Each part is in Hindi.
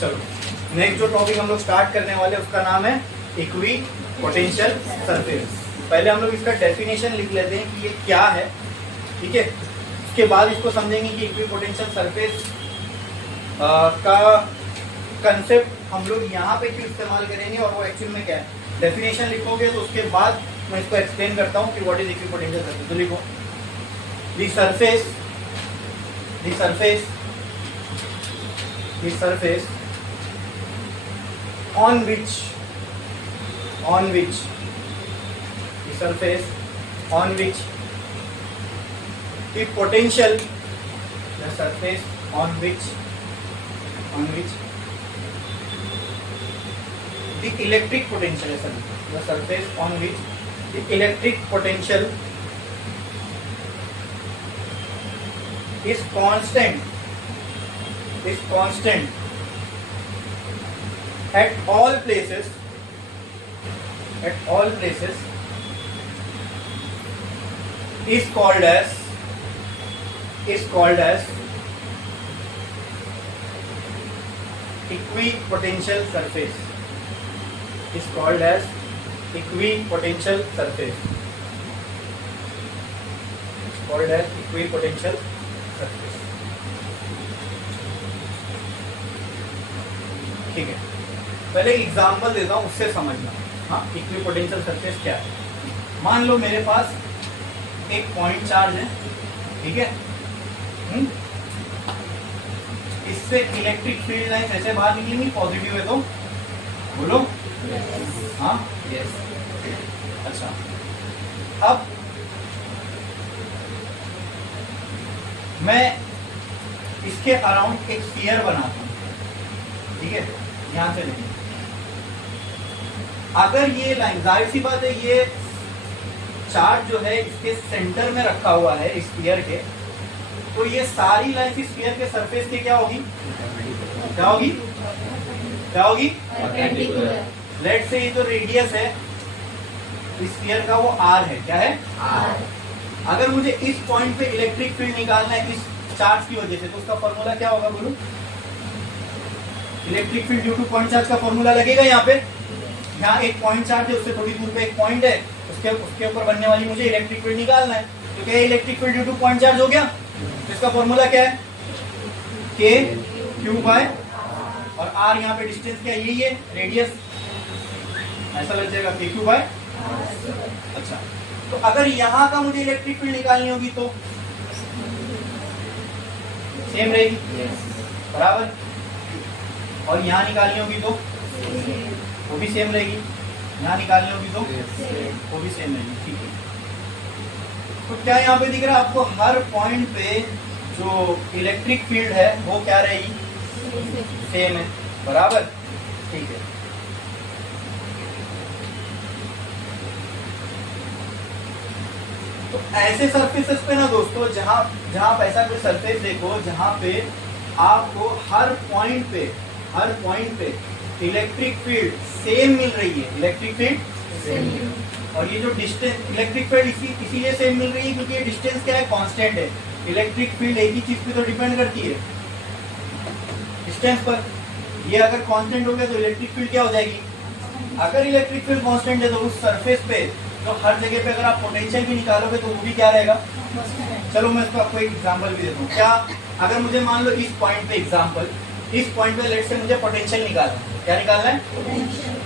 चलो नेक्स्ट जो टॉपिक हम लोग स्टार्ट करने वाले उसका नाम है इक्वी पोटेंशियल सरफेस। पहले हम लोग इसका डेफिनेशन लिख लेते हैं कि ये क्या है, ठीक है। उसके बाद इसको समझेंगे कि इक्वी पोटेंशियल सरफेस का कंसेप्ट हम लोग यहाँ पे क्यों इस्तेमाल करेंगे और वो एक्चुअल में क्या है। डेफिनेशन लिखोगे तो उसके बाद मैं इसको एक्सप्लेन करता हूँ कि what is equi potential surface. तो लिखो the surface on which the surface on which the potential the surface on which the electric potential है sir, the surface on which the electric potential is constant at all places is called as equipotential surface. Is called as equipotential surface. It's called as equipotential surface. ठीक है, पहले एग्जाम्पल देता हूं उससे समझना। हाँ, इक्विपोटेंशियल सरफेस क्या है। मान लो मेरे पास एक पॉइंट चार्ज है, ठीक है। इससे इलेक्ट्रिक फील्ड लाइन ऐसे बाहर निकलेंगी, पॉजिटिव है तो बोलो हाँ यस। अच्छा, अब मैं इसके अराउंड एक स्फीयर बनाता हूं, ठीक है। ध्यान से देखिए, अगर ये लाइन, जाहिर सी बात है ये चार्ज जो है इसके सेंटर में रखा हुआ है स्फीयर के, तो ये सारी लाइन स्फीयर के सरफेस के क्या होगी लेट से ये जो रेडियस है स्फीयर का वो आर है, क्या है आर। अगर मुझे इस पॉइंट पे इलेक्ट्रिक फील्ड निकालना है इस चार्ज की वजह से, तो उसका फॉर्मूला क्या होगा बोलो। Electric field due to point charge का फॉर्मूला लगेगा यहाँ पे। यहाँ एक पॉइंट चार्ज है, उससे थोड़ी दूर पे एक पॉइंट है, उसके ऊपर बनने वाली मुझे इलेक्ट्रिक फील्ड निकालना है। तो क्या electric field due to point charge हो गया। तो इसका फॉर्मूला क्या है, के क्यू बाय, और आर यहाँ पे डिस्टेंस क्या है, यही है रेडियस, ऐसा लग जाएगा के क्यू बाय। अच्छा, तो अगर यहाँ का मुझे इलेक्ट्रिक फील्ड निकालनी होगी तो सेम रहेगी, बराबर। और यहाँ निकालनी होगी तो वो भी सेम रहेगी, यहाँ निकालनी होगी तो वो भी सेम रहेगी, ठीक है। तो क्या यहाँ पे दिख रहा है आपको, हर पॉइंट पे जो इलेक्ट्रिक फील्ड है वो क्या रहेगी, सेम है, बराबर, ठीक है। तो ऐसे सरफेसेस पे ना दोस्तों, जहां आप ऐसा कोई सरफेस देखो जहां पे आपको हर पॉइंट पे इलेक्ट्रिक फील्ड सेम मिल रही है, इलेक्ट्रिक फील्ड सेम। और ये जो डिस्टेंस इलेक्ट्रिक फील्ड इसीलिए सेम मिल रही है क्योंकि ये डिस्टेंस क्या है, कांस्टेंट है। इलेक्ट्रिक फील्ड एक ही चीज पे तो डिपेंड करती है, डिस्टेंस पर। ये अगर कांस्टेंट हो गया तो इलेक्ट्रिक फील्ड क्या हो जाएगी। अगर इलेक्ट्रिक फील्ड कांस्टेंट है तो उस सरफेस पे तो हर जगह पे अगर आप पोटेंशियल भी निकालोगे तो वो भी क्या रहेगा। चलो मैं इसको आपको एक एग्जांपल भी देता हूँ। क्या, अगर मुझे मान लो इस पॉइंट पे एग्जांपल, इस पॉइंट पे लेट से मुझे पोटेंशियल निकालना है, क्या निकालना है,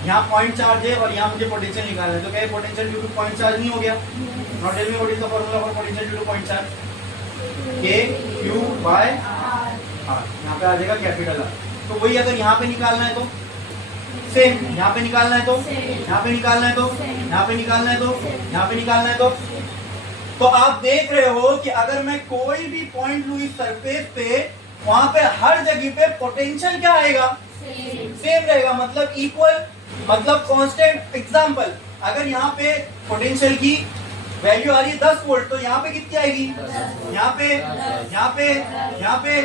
यहाँ पॉइंट चार्ज है और यहाँ मुझे पोटेंशियल निकालना है। तो क्या potential due to point charge नहीं हो गया। Not tell me what is the formula for potential due to point charge, K Q by R. यहाँ पे आ जाएगा कैपिटल आर। तो वही अगर यहाँ पे निकालना है तो सेम, यहाँ पे निकालना है तो यहाँ पे निकालना है तो यहाँ पे निकालना है तो यहाँ पे निकालना है तो आप देख रहे हो कि अगर मैं कोई भी पॉइंट लूं इस सरफेस पे, वहां पे हर जगह पे पोटेंशियल क्या आएगा, सेम रहेगा, मतलब इक्वल, मतलब कांस्टेंट। एग्जांपल, अगर यहाँ पे पोटेंशियल की वैल्यू आ रही है 10 वोल्ट, तो यहाँ पे कितनी आएगी, यहाँ पे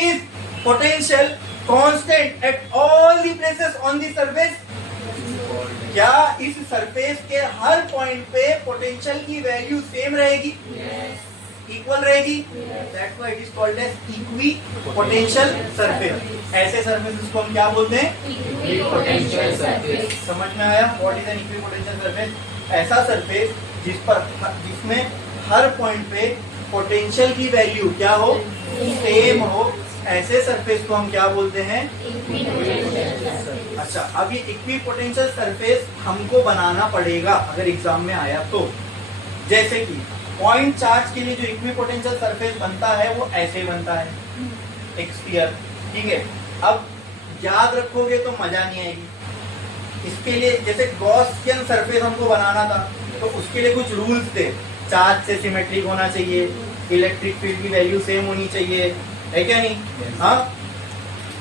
is potential constant at all the places on the surface. क्या इस सरफेस के हर पॉइंट पे पोटेंशियल की वैल्यू सेम रहेगी। इक्वल रहेगी, that's why it is called as equipotential surface. ऐसे सरफेसेस को हम क्या बोलते हैं? Equipotential surface. समझ में आया what is an equipotential surface? ऐसा सरफेस जिसमें हर पॉइंट पे पोटेंशियल की वैल्यू क्या हो? सेम हो। ऐसे सरफेस को हम क्या बोलते हैं? अच्छा, अब ये इक्वी पोटेंशियल सरफेस हमको बनाना पड़ेगा अगर एग्जाम में आया तो। जैसे कि पॉइंट चार्ज के लिए जो इक्वी पोटेंशियल सरफेस बनता है वो ऐसे बनता है, एक स्फीयर, ठीक है। अब याद रखोगे तो मजा नहीं आएगी। इसके लिए जैसे गॉसियन सरफेस हमको बनाना था तो उसके लिए कुछ रूल्स थे। चार्ज से सिमेट्रिक होना चाहिए, इलेक्ट्रिक फील्ड की वैल्यू सेम होनी चाहिए, है क्या नहीं? हाँ,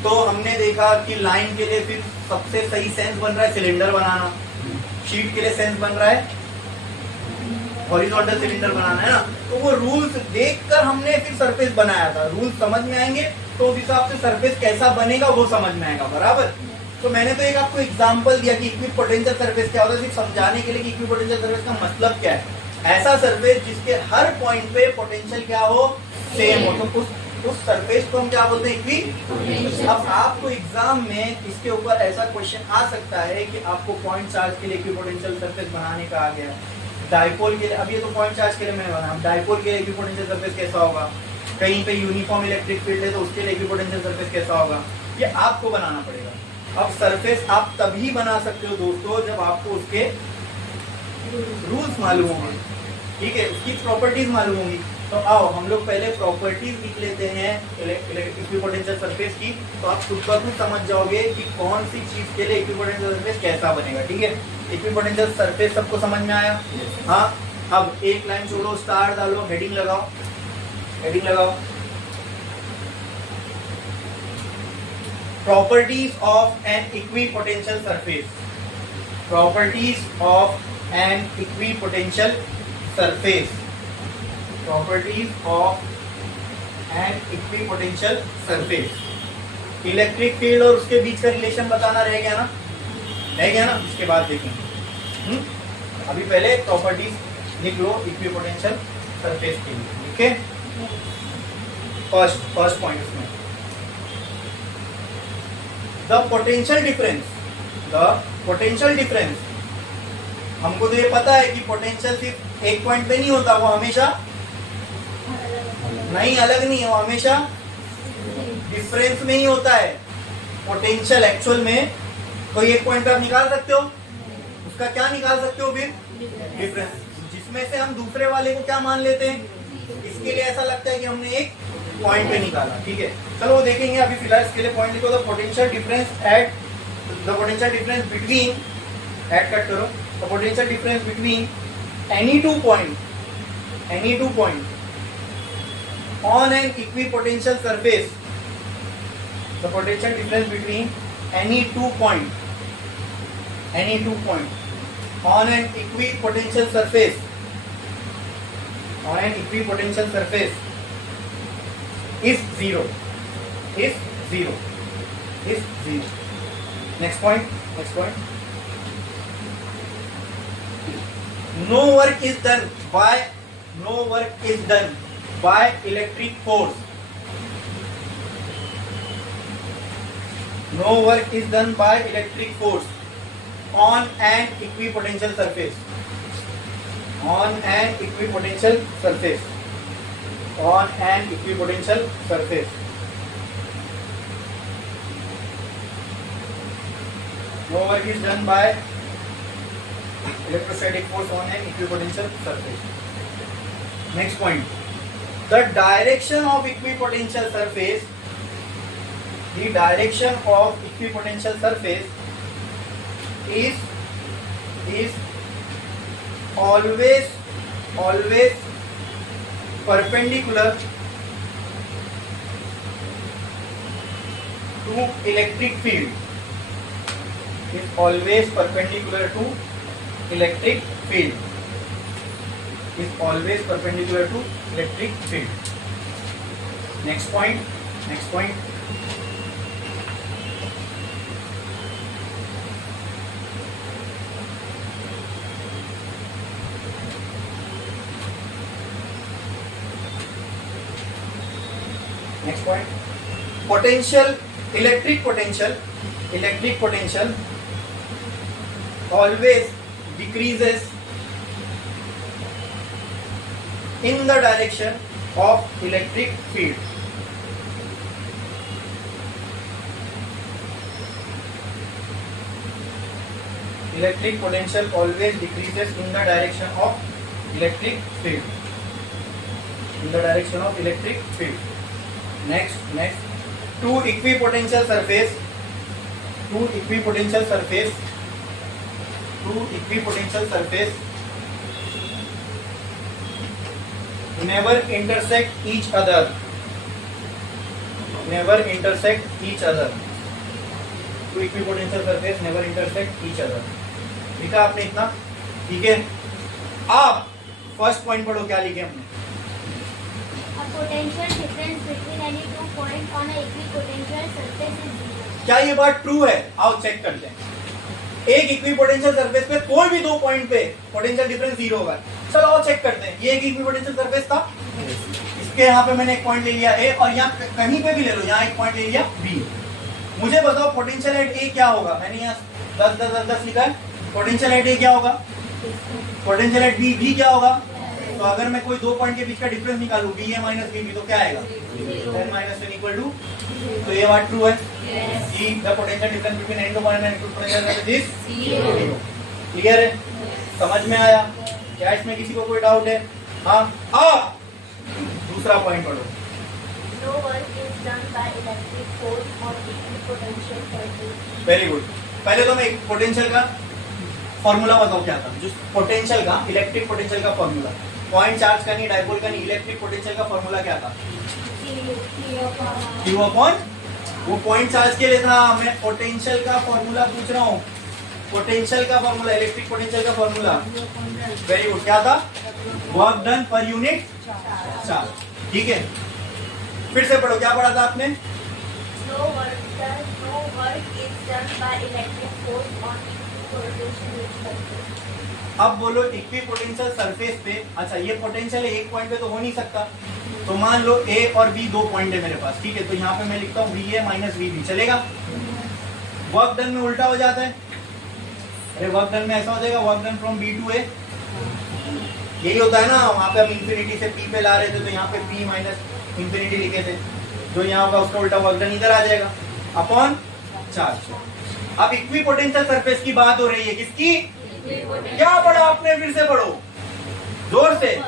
तो हमने देखा कि लाइन के लिए फिर सबसे सही सेंस बन रहा है सिलेंडर बनाना, शीट के लिए सेंस बन रहा है हॉरिजॉन्टल सिलेंडर बनाना, है ना। तो वो रूल्स देखकर हमने फिर सरफेस बनाया था। रूल्स समझ में आएंगे तो उस हिसाब से सरफेस कैसा बनेगा वो समझ में आएगा, बराबर। तो मैंने तो एक आपको एग्जांपल दिया कि इक्वी पोटेंशियल सरफेस क्या होता है, सिर्फ समझाने के लिए कि इक्वी पोटेंशियल सरफेस का मतलब क्या है। ऐसा सरफेस जिसके हर पॉइंट पे पोटेंशियल क्या हो? सेम हो। तो उस सरफेस को हम क्या बोलते हैं? इक्वी। अब आपको एग्जाम में इसके ऊपर ऐसा क्वेश्चन आ सकता है कि आपको पॉइंट चार्ज के लिए इक्वी पोटेंशियल सरफेस बनाने का आ गया, डाइपोल के लिए, अब ये तो पॉइंट चार्ज के लिए मैंने बनाया, डाइपोल के लिए इक्वी पोटेंशियल सरफेस कैसा होगा, कहीं पे यूनिफॉर्म इलेक्ट्रिक फील्ड है तो उसके लिए इक्वी पोटेंशियल सरफेस कैसा होगा, ये आपको बनाना पड़ेगा। अब सरफेस आप तभी बना सकते हो दोस्तों जब आपको उसके रूल्स मालूम होंगे, ठीक है, उसकी प्रॉपर्टीज मालूम होंगी। तो आओ हम लोग पहले प्रॉपर्टीज लिख लेते हैं इक्वी पोटेंशियल सरफेस की, तो आप खुद ब खुद समझ जाओगे कि कौन सी चीज के लिए इक्वी पोटेंशियल सरफेस कैसा बनेगा, ठीक है। इक्वी पोटेंशियल सरफेस सबको समझ में आया? हाँ, अब एक लाइन छोड़ो, स्टार डालो, हेडिंग लगाओ, हेडिंग लगाओ। Properties of an equipotential surface, properties of an equipotential surface, properties of an equipotential surface. Electric field और उसके बीच का रिलेशन बताना रह गया ना, रह गया ना, इसके बाद देखेंगे। अभी पहले प्रॉपर्टीज लिख लो इक्वी पोटेंशियल सरफेस के लिए, ठीक है। फर्स्ट पॉइंट इसमें the potential difference, the potential difference. हमको तो ये पता है कि पोटेंशियल सिर्फ एक पॉइंट पे नहीं होता, वो हमेशा नहीं, अलग नहीं है, वो हमेशा डिफरेंस में ही होता है। पोटेंशियल एक्चुअल में कोई एक पॉइंट पे आप निकाल सकते हो, उसका क्या निकाल सकते हो फिर? डिफरेंस, जिसमें से हम दूसरे वाले को क्या मान लेते हैं। इसके लिए ऐसा लगता है कि हमने एक पॉइंट पे निकाला, ठीक है। चलो वो देखेंगे, अभी फिलहाल इसके लिए पॉइंट लिखो। The potential difference at, the potential difference between, at cut करो, the potential difference between any two point, any two point on an equipotential surface, the potential difference between any 2 point, any 2 point on an equipotential surface, on an equipotential surface is zero, is zero, is zero. Next point, next point. No work is done by, no work is done by electric force, no work is done by electric force on an equipotential surface, on an equipotential surface, on an equipotential surface. No work is done by electrostatic force on an equipotential surface. Next point. The direction of equipotential surface, the direction of equipotential surface is always perpendicular to electric field, is always perpendicular to electric field, is always perpendicular to electric field. Next point, next point. potential, electric potential always decreases in the direction of electric field. Electric potential always decreases in the direction of electric field. In the direction of electric field. Next. Two equipotential surface never intersect each other. Two equipotential surface never intersect each other. लिखा आपने इतना, ठीक है। आप फर्स्ट पॉइंट पढ़ो, क्या लिखे हमने? Potential difference between any two points on a equipotential surface is zero. क्या ये बात ट्रू है? आओ चेक करते हैं। एक इक्विपोटेंशियल सरफेस पे कोई भी दो पॉइंट पे पोटेंशियल डिफरेंस जीरो होगा। चलो आओ चेक करते हैं। ये एक इक्विपोटेंशियल सरफेस था, इसके यहाँ पे मैंने एक पॉइंट ले लिया ए, और यहाँ कहीं पे भी ले लो, यहाँ एक पॉइंट ले लिया बी। मुझे बताओ पोटेंशियल एट ए क्या होगा? मैंने यहाँ 10 लिखा है। पोटेंशियल एट ए क्या होगा? पोटेंशियल एट बी भी क्या होगा? तो अगर मैं कोई दो पॉइंट के बीच का डिफरेंस निकालूं बी ए माइनस बी बी, तो क्या आएगा? 10 माइनस 10 इक्वल टू। तो ये बात ट्रू है कि the potential difference between any two point and potential difference is zero. Clear है? समझ में आया? क्या इसमें किसी को कोई डाउट है? हाँ। दूसरा पॉइंट पढ़ो। No work is done by electric force on equipotential surface. Very good. पहले तो मैं पोटेंशियल का फॉर्मूला बताओ क्या था। जो पोटेंशियल का, इलेक्ट्रिक पोटेंशियल का फॉर्मूला, पॉइंट चार्ज का नहीं, डायपोल का नहीं, इलेक्ट्रिक पोटेंशियल का फॉर्मूला क्या था? Q अपॉन, वो पॉइंट चार्ज के लिए था। मैं पोटेंशियल का फॉर्मूला पूछ रहा हूँ। पोटेंशियल का फॉर्मूला, इलेक्ट्रिक पोटेंशियल का फॉर्मूला, वेरी गुड, क्या था? Work done per unit charge. ठीक है, फिर से पढ़ो, क्या पढ़ा था आपने? No work is done by electric force on equipotential surface. अब बोलो इक्विपोटेंशियल सरफेस पे, अच्छा ये पोटेंशियल है, एक पॉइंट पे तो हो नहीं सकता, तो मान लो ए और बी दो पॉइंट है मेरे पास, ठीक है। तो यहाँ पे मैं लिखता हूँ V A minus V B, चलेगा? वर्क डन में उल्टा हो जाता है। अरे वर्क डन में ऐसा हो जाएगा, work done from B to A, यही होता है ना। वहाँ पे हम इंफिनिटी से पी पे ला रहे थे, तो यहाँ पे पी माइनस इंफिनिटी लिखे थे, जो यहाँ होगा उसका उल्टा वर्क डन इधर आ जाएगा अपॉन चार्ज। अब इक्विपोटेंशियल सरफेस की बात हो रही है, किसकी? क्या पढ़ा आपने? फिर से पढ़ो जोर से। No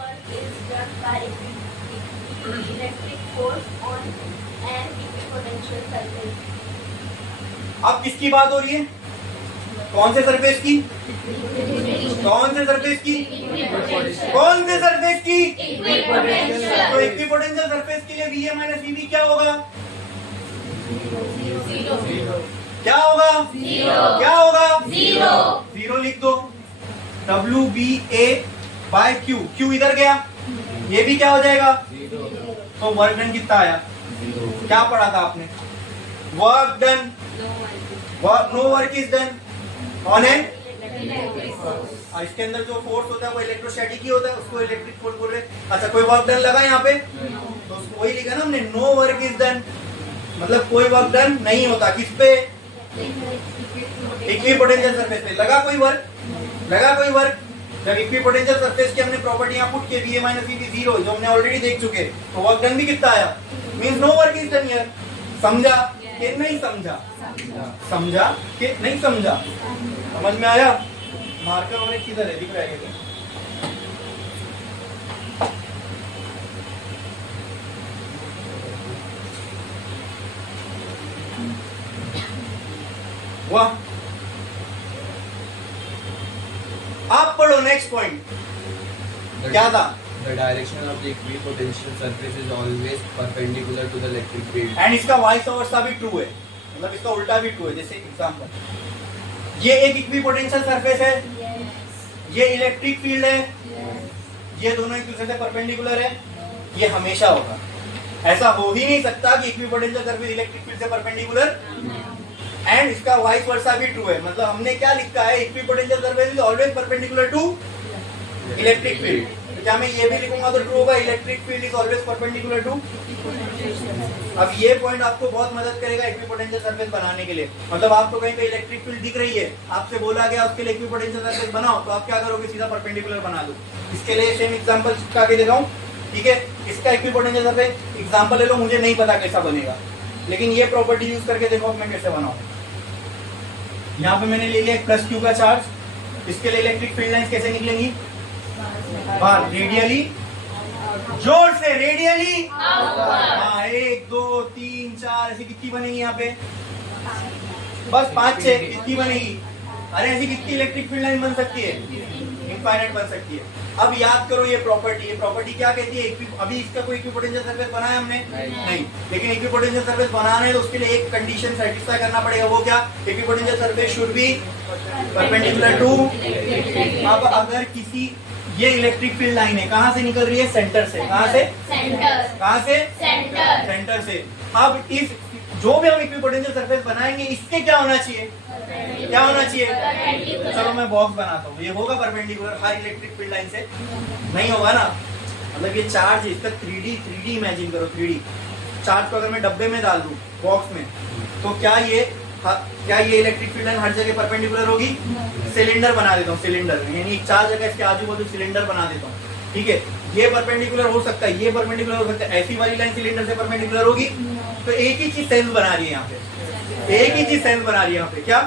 work is done by electric force on an equipotential surface. अब किसकी बात हो रही है? कौन से सरफेस की? कौन से सरफेस की? कौन से सरफेस की? तो इक्विपोटेंशियल सरफेस के लिए V A minus V B क्या होगा? क्या होगा? क्या होगा? जीरो लिख दो। W B A by Q, Q इधर गया, ये भी क्या हो जाएगा? तो वर्क डन कितना आया? क्या पढ़ा था आपने? Work done, no work is done on an. इसके अंदर जो फोर्स होता है वो इलेक्ट्रोस्टैटिक ही होता है, उसको इलेक्ट्रिक फोर्स बोल रहे हैं। अच्छा, कोई वर्क डन लगा यहाँ पे? तो उसको वही लिखा ना हमने, नो वर्क इज डन, मतलब कोई वर्क डन नहीं होता। किस पे? इक्विपोटेंशियल सरफेस पे। लगा कोई वर्क? लगा कोई वर्क? जब इक्विपोटेंशियल सरफेस की हमने प्रॉपर्टी यहाँ पुट की, V A minus V B zero, जो हमने ऑलरेडी देख चुके, तो वर्क डन भी कितना आया? Means no work is done here. समझा कि नहीं समझा? समझा कि नहीं समझा? समझ में आया? मार्कर और एक किधर है, दिख रहा है क्या? वाह, आप पढ़ो नेक्स्ट पॉइंट। क्या था? The direction of the equipotential surface is always perpendicular to the electric field. And इसका वाइस वर्सा भी ट्रू है, मतलब इसका उल्टा भी ट्रू है। जैसे एग्जांपल, ये एक इक्विपोटेंशियल सरफेस है, ये इलेक्ट्रिक फील्ड है, ये दोनों एक दूसरे से परपेंडिकुलर है, ये हमेशा होगा। ऐसा हो ही नहीं सकता कि इक्विपोटेंशियल सरफेस इलेक्ट्रिक फील्ड से परपेंडिकुलर, एंड इसका वाइस वर्सा भी ट्रू है। मतलब हमने क्या लिखा है? Equipotential surface is always perpendicular to electric field. क्या मैं ये भी लिखूंगा तो ट्रू होगा, electric field is always perpendicular to. अब ये पॉइंट आपको बहुत मदद करेगा इक्विपोटेंशियल सरफेस बनाने के लिए। मतलब आपको कहीं पे इलेक्ट्रिक फील्ड दिख रही है, आपसे बोला गया उसके लिए इक्विपोटेंशियल सरफेस बनाओ, तो आप क्या करोगे, सीधा परपेंडिकुलर बना दो। इसके लिए सेम एग्जांपल चिपका के दिखाऊं, ठीक है। इसका इक्विपोटेंशियल सरफेस एग्जांपल ले लो, मुझे नहीं पता कैसा बनेगा, लेकिन ये प्रॉपर्टी यूज करके देखो मैं कैसे बनाऊं। यहाँ पे मैंने ले लिया प्लस क्यू का चार्ज, इसके लिए इलेक्ट्रिक फील्ड लाइंस कैसे निकलेंगी, बाहर रेडियली, जोर से रेडियली, हाँ 1 2 3 4 ऐसी कितनी बनेगी यहाँ पे, बस 5 6 कितनी बनेगी। अरे ऐसी कितनी इलेक्ट्रिक फील्ड लाइन बन सकती है, इनफाइनाइट बन सकती है। अब याद करो ये प्रॉपर्टी क्या कहती है, अभी इसका कोई इक्विपोटेंशियल सरफेस बनाया हमने नहीं, लेकिन इक्विपोटेंशियल सरफेस बनाना है तो उसके लिए एक कंडीशन सेटिस्फाई करना पड़ेगा, वो क्या, equipotential surface should be perpendicular to. अब अगर किसी, ये इलेक्ट्रिक फील्ड लाइन है, कहाँ से निकल रही है, सेंटर से, कहाँ से, कहाँ से, सेंटर से। अब इस जो भी हम इक्विपोटेंशियल सरफेस बनाएंगे इसके क्या होना चाहिए, क्या होना चाहिए, चलो मैं बॉक्स बनाता हूँ, ये होगा परपेंडिकुलर हर इलेक्ट्रिक फील्ड लाइन से, नहीं होगा ना। मतलब ये चार्ज, इसका 3D इमेजिन करो, 3D चार्ज को अगर मैं डब्बे में डाल दूं बॉक्स में, तो क्या ये इलेक्ट्रिक फील्ड लाइन हर जगह परपेंडिकुलर होगी। सिलेंडर बना देता हूँ, सिलेंडर यानी एक चार्ज अगर इसके आजू बाजू सिलेंडर बना देता हूँ, ठीक है, ये परपेंडिकुलर हो सकता है, ये परपेंडिकुलर हो सकता है, ऐसी वाली लाइन सिलेंडर से परपेंडिकुलर होगी, तो एक ही चीज सेंस बना रही है यहाँ पे, एक ही चीज सेंस बना रही है यहाँ पे, क्या,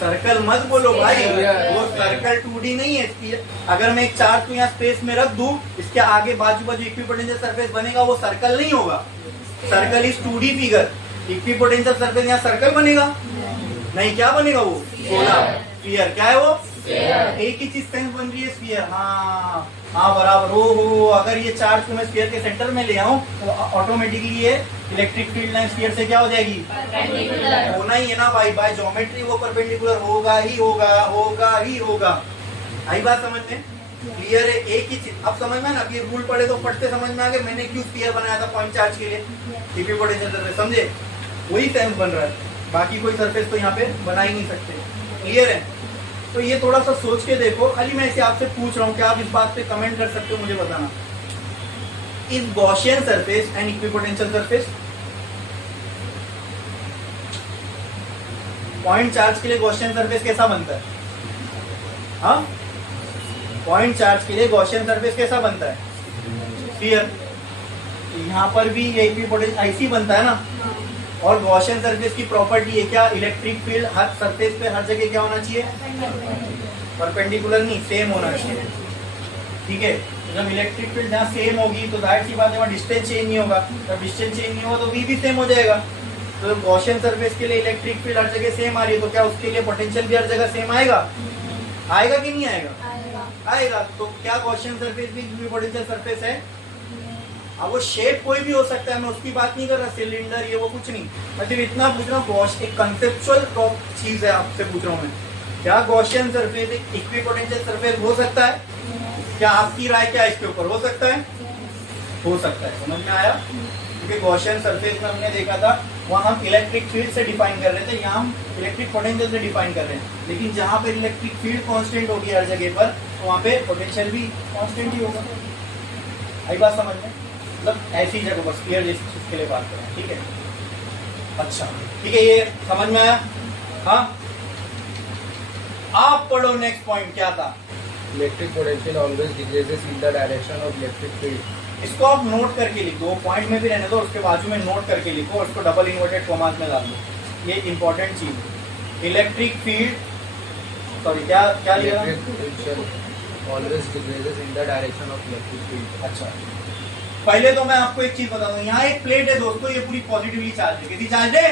सर्कल मत बोलो भाई, वो सर्कल 2D नहीं है इसकी। अगर मैं एक चार्ज को यहाँ स्पेस में रख दूं, इसके आगे बाजू बाजू इक्विपोटेंशियल सरफेस बनेगा, वो सर्कल नहीं होगा, circle is 2D figure. Equipotential surface यहाँ सर्कल बनेगा नहीं, क्या बनेगा वो, गोला, स्फीयर, क्या है वो, एक ही चीज सेंस बन रही है, स्फीयर, हाँ हाँ बराबर। हो अगर ये चार्ज को मैं स्फीयर के सेंटर में ले आऊं तो ऑटोमेटिकली ये इलेक्ट्रिक फील्ड लाइन स्फीयर से क्या हो जाएगी, होना ही है ना भाई, बाय ज्योमेट्री वो परपेंडिकुलर होगा ही होगा। आई बात समझ में, क्लियर है, एक ही चीज। अब समझ में ना, अब ये रूल पढ़े तो फटते समझ में आ गए, मैंने क्यों स्फीयर बनाया था पॉइंट चार्ज के लिए, इक्विपोटेंशियल सरफेस, समझे, वही सेंस बन रहा है, बाकी कोई सरफेस तो यहाँ पे बना ही नहीं सकते, क्लियर है। तो ये थोड़ा सा सोच के देखो, खाली मैं इसे आपसे पूछ रहा हूँ कि आप इस बात पे कमेंट कर सकते हो, मुझे बताना, is Gaussian surface and equipotential surface. Point charge के लिए गॉसियन सरफेस कैसा बनता है, हाँ, पॉइंट चार्ज के लिए गॉसियन सरफेस कैसा बनता है, स्फीयर। यहाँ पर भी ये इक्विपोटेंशियल ऐसी बनता है ना, और गॉसियन सरफेस की प्रॉपर्टी है क्या, इलेक्ट्रिक फील्ड हर सरफेस पे हर जगह क्या होना चाहिए, परपेंडिकुलर नहीं, सेम होना चाहिए, ठीक है। जब इलेक्ट्रिक फील्ड जहाँ सेम होगी तो जाहिर सी बात है वहाँ डिस्टेंस चेंज नहीं होगा, जब डिस्टेंस चेंज नहीं होगा तो V भी सेम हो जाएगा। तो गॉसियन सरफेस के लिए इलेक्ट्रिक फील्ड हर जगह सेम आ रही है, तो क्या उसके लिए पोटेंशियल भी हर जगह सेम आएगा कि नहीं आएगा। तो क्या गॉसियन सरफेस भी इक्विपोटेंशियल सरफेस है। अब वो शेप कोई भी हो सकता है, मैं उसकी बात नहीं कर रहा, सिलेंडर ये वो कुछ नहीं, मैं सिर्फ इतना पूछ रहा हूँ, एक कंसेप्चुअल चीज है आपसे पूछ रहा हूँ मैं, क्या गॉसियन सरफेस एक इक्विपोटेंशियल सरफेस हो सकता है, क्या आपकी राय क्या इसके ऊपर, हो सकता है, समझ में आया। क्योंकि गॉसियन सरफेस में हमने देखा था वहाँ हम इलेक्ट्रिक फील्ड से डिफाइन कर रहे थे, यहाँ हम इलेक्ट्रिक पोटेंशियल से डिफाइन कर रहे हैं, लेकिन जहाँ पे इलेक्ट्रिक फील्ड कांस्टेंट होगी हर जगह पर, तो वहाँ पे पोटेंशियल भी कांस्टेंट ही होगा। आई बात समझ में, मतलब ऐसी जगह बस क्लियर जैसी चीज के लिए बात करें, ठीक है। अच्छा ठीक है, ये समझ में आया, हाँ। आप पढ़ो नेक्स्ट पॉइंट क्या था, electric potential always decreases in the direction of electric field. इसको आप नोट करके लिखो, पॉइंट में भी रहने दो, उसके बाजू में नोट करके लिखो, और इसको डबल इन्वर्टेड कॉमास में डाल दो, ये इंपॉर्टेंट चीज है। इलेक्ट्रिक फील्ड, सॉरी क्या लिखा, always decreases in the direction of electric field. अच्छा, पहले तो मैं आपको एक चीज बता दूं, यहाँ एक प्लेट है दोस्तों, ये पूरी पॉजिटिवली चार्ज है, कितनी चार्ज है,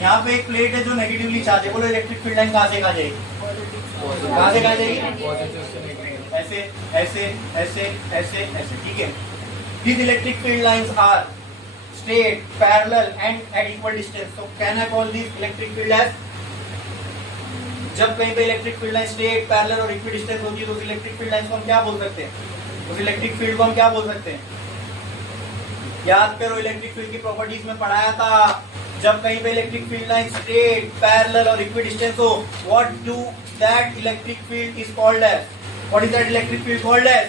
यहाँ पे एक प्लेट है जो नेगेटिवली चार्ज है, बोलो इलेक्ट्रिक फील्ड लाइन कहाँ से कहाँ जाएगी, ऐसे ऐसे ऐसे ऐसे ऐसे, ठीक है। These electric field lines are straight, parallel and at equal distance. So can I call these electric field as, जब कहीं पे electric field line straight, parallel और इक्वी डिस्टेंस होती है तो उस इलेक्ट्रिक फील्ड लाइन को हम क्या बोल सकते हैं, उस इलेक्ट्रिक फील्ड को हम क्या बोल सकते हैं, याद करो इलेक्ट्रिक फील्ड की प्रॉपर्टीज में पढ़ाया था, जब कहीं पे electric field line straight, parallel और इक्वी डिस्टेंस हो, what do that electric field is called as, what is that electric field called as?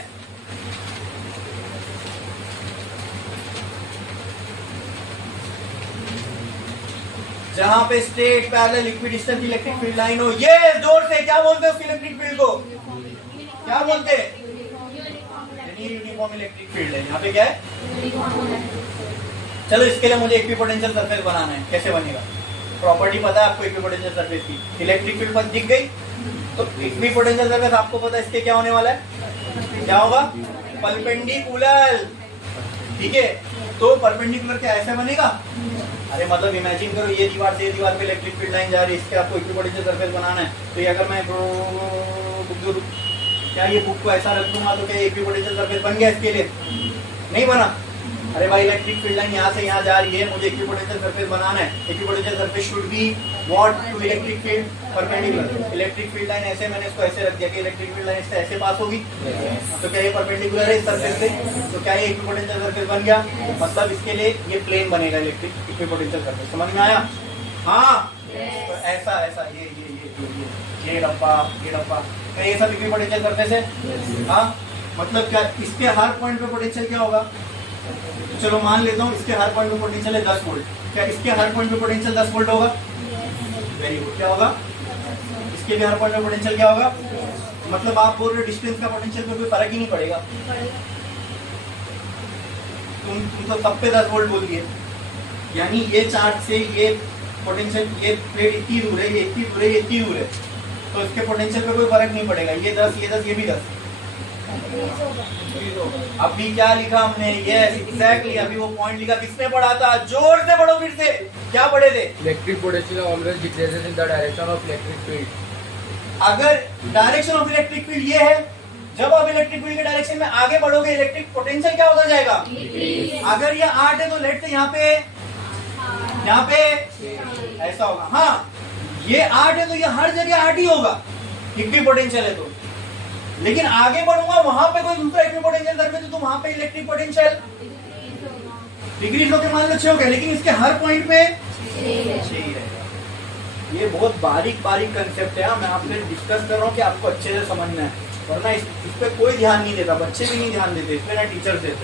जहां पे straight parallel equidistance electric field line हो, ये जोर से क्या बोलते हैं उस इलेक्ट्रिक फील्ड को? क्या बोलते हैं? यूनिफॉर्म इलेक्ट्रिक फील्ड है। यहाँ पे क्या है? चलो इसके लिए मुझे इक्विपोटेंशियल सरफेस बनाना है। कैसे बनेगा? प्रॉपर्टी पता है आपको इक्विपोटेंशियल सरफेस की? इलेक्ट्रिक फील्ड पर दिख गई तो इक्विपोटेंशियल सरफेस आपको पता है इसके क्या होने वाला है? क्या होगा? परपेंडिकुलर। ठीक है, तो परपेंडिकुलर क्या ऐसे बनेगा? अरे मतलब इमेजिन करो ये दीवार से ये दीवार पे इलेक्ट्रिक फील्ड लाइन जा रही है, इसके आपको इक्विपोटेंशियल सरफेस बनाना है। तो ये अगर मैं क्या ये बुक को ऐसा रख दूंगा तो क्या इक्विपोटेंशियल सरफेस बन गया इसके लिए? नहीं बना। अरे भाई इलेक्ट्रिक फील्ड लाइन यहाँ से यहाँ जा रही है, मुझे इक्विपोटेंशियल सरफेस बनाना है। Equipotential surface should be what to electric field? Perpendicular. Electric field line ऐसे मैंने इसको ऐसे रख दिया कि इलेक्ट्रिक फील्ड लाइन इससे ऐसे पास होगी, तो क्या ये परपेंडिकुलर है इस सरफेस से? तो क्या ये इक्विपोटेंशियल सरफेस बन गया? मतलब इसके लिए ये प्लेन बनेगा इलेक्ट्रिक इक्विपोटेंशियल सरफेस। समझ में आया? हाँ, तो ऐसा ऐसा ये डब्बा ये सब इक्विपोटेंशियल सरफेस है। हाँ, मतलब क्या इसके हर पॉइंट पे पोटेंशियल क्या होगा? चलो मान लेता हूँ इसके हर पॉइंट पे पोटेंशियल है 10 वोल्ट। क्या इसके हर पॉइंट पे पोटेंशियल 10 वोल्ट होगा? Very good. क्या होगा? इसके भी हर पॉइंट पे पोटेंशियल क्या होगा? मतलब आप बोल रहे डिस्टेंस का पोटेंशियल पे कोई फर्क ही नहीं पड़ेगा। तुम तो सब पे 10 वोल्ट बोल दिए, यानी ये चार्ज से ये पोटेंशियल, ये प्लेट इतनी दूर है, ये इतनी दूर है, ये इतनी दूर है, तो इसके पोटेंशियल पे कोई फर्क नहीं पड़ेगा। ये 10, ये 10, ये भी 10। अभी क्या लिखा हमने? यस एग्जैक्टली, अभी वो पॉइंट लिखा। किसने पढ़ा था? जोर से पढ़ो फिर से। क्या पढ़े थे? Electric potential always decreases in the direction of electric field. अगर डायरेक्शन ऑफ इलेक्ट्रिक फील्ड ये है, जब आप इलेक्ट्रिक फील्ड के डायरेक्शन में आगे बढ़ोगे इलेक्ट्रिक पोटेंशियल क्या होता जाएगा? अगर ये 8 है तो लेट से यहाँ पे ऐसा होगा। हाँ, ये 8 है तो ये हर जगह 8 ही होगा इक्विपोटेंशियल है तो। लेकिन आगे बढ़ूंगा वहां पे कोई दूसरा इक्विपोटेंशियल सरफेस तो वहां पे इलेक्ट्रिक पोटेंशियल डिक्रीज होकर मान लो 6 हो गया, लेकिन इसके हर पॉइंट पे 6 ही रहेगा। ये बहुत बारीक कंसेप्ट है। मैं आपसे डिस्कस कर रहा हूँ कि आपको अच्छे से समझना है, वरना इस पे कोई ध्यान नहीं देता, बच्चे भी नहीं ध्यान देते, इसमें ना टीचर देते।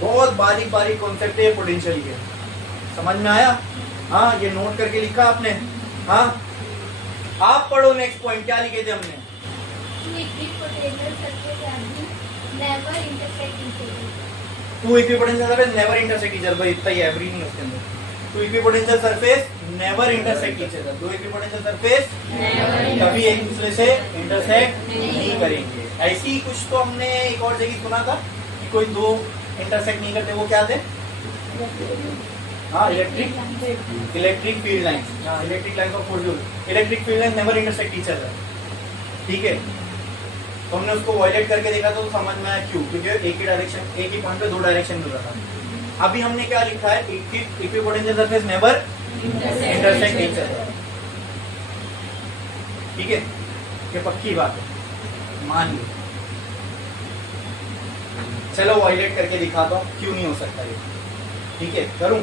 बहुत बारीक कॉन्सेप्ट है पोटेंशियल के। समझ में आया? हाँ, ये नोट करके लिखा आपने? हाँ, आप पढ़ो नेक्स्ट पॉइंट। क्या लिखे थे हमने? Two equipotential surface never intersect each other. भाई इतना ही एवरी नहीं उसके अंदर। Two equipotential surface never intersect each other. दो इक्विपोटेंशियल सरफेस कभी एक दूसरे से इंटरसेक्ट नहीं करेंगे। ऐसी ही कुछ तो हमने एक और जगह सुना था कि कोई दो इंटरसेक्ट नहीं करते, वो क्या थे? हाँ, इलेक्ट्रिक फील्ड लाइंस। हाँ, electric lines of force. Electric field lines never intersect each other. ठीक है, तो हमने उसको वायलेट करके देखा तो समझ में आया क्यों, क्योंकि एक ही डायरेक्शन, एक ही पॉइंट पे दो डायरेक्शन मिल रहा था। अभी हमने क्या लिखा है? Equipotential surface never intersect each other. ठीक है, ये पक्की बात है, मान लो। चलो वायलेट करके दिखाता हूँ क्यों नहीं हो सकता ये। ठीक है, करूं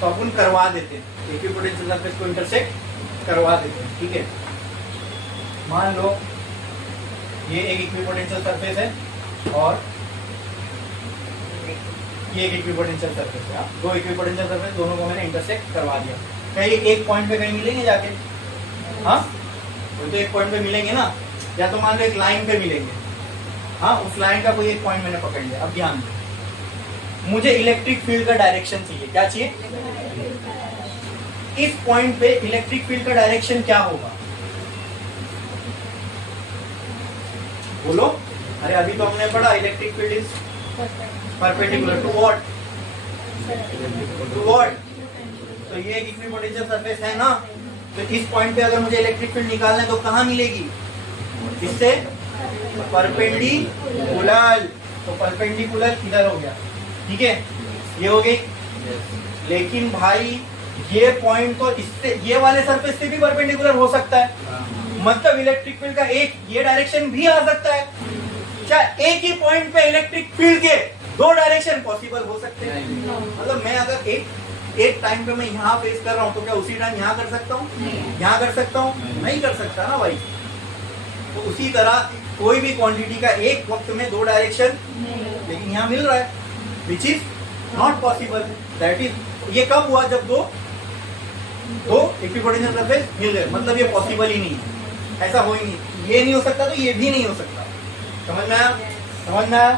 तो अपन करवा देते हैं, इक्विपोटेंशियल सरफेस को इंटरसेक्ट करवा देते हैं। ठीक है, मान लो ये एक इक्विपोटेंशियल सरफेस है और ये एक इक्विपोटेंशियल सरफेस है। दो इक्विपोटेंशियल सरफेस, दोनों को मैंने इंटरसेक्ट करवा दिया। क्या ये एक पॉइंट पे कहीं मिलेंगे जाके? हाँ, वो तो एक पॉइंट पे मिलेंगे ना, या तो मान लो एक लाइन पे मिलेंगे। हाँ, उस लाइन का कोई एक पॉइंट मैंने पकड़ लिया। अब ध्यान दो, मुझे इलेक्ट्रिक फील्ड का डायरेक्शन चाहिए। क्या चाहिए? इस पॉइंट पे इलेक्ट्रिक फील्ड का डायरेक्शन क्या होगा? बोलो। अरे अभी तो हमने पढ़ा electric field is perpendicular to what? To what? तो ये एक इक्विपोटेंशियल सरफेस है ना, तो इस पॉइंट पे अगर मुझे इलेक्ट्रिक फील्ड निकालना है तो कहाँ मिलेगी? इससे परपेंडिकुलर। तो परपेंडिकुलर इधर हो गया। ठीक है, ये हो गई। लेकिन भाई ये पॉइंट तो इससे, ये वाले सरफेस से भी परपेंडिकुलर हो सकता है। मतलब इलेक्ट्रिक फील्ड का एक ये डायरेक्शन भी आ सकता है। क्या एक ही पॉइंट पे इलेक्ट्रिक फील्ड के दो डायरेक्शन पॉसिबल हो सकते हैं? मतलब मैं अगर एक टाइम पे मैं यहाँ फेस कर रहा हूँ तो क्या उसी टाइम यहाँ कर सकता हूँ? यहाँ कर सकता हूँ? नहीं कर सकता ना भाई। तो उसी तरह कोई भी क्वांटिटी का एक वक्त में दो डायरेक्शन, लेकिन यहाँ मिल रहा है, which is not possible. That is, ये कब हुआ जब दो इक्विपोटेंशियल सरफेस मिल गए, मतलब ये पॉसिबल ही नहीं है, ऐसा हो ही नहीं, ये नहीं हो सकता तो ये भी नहीं हो सकता। समझ में आया? समझ में आया?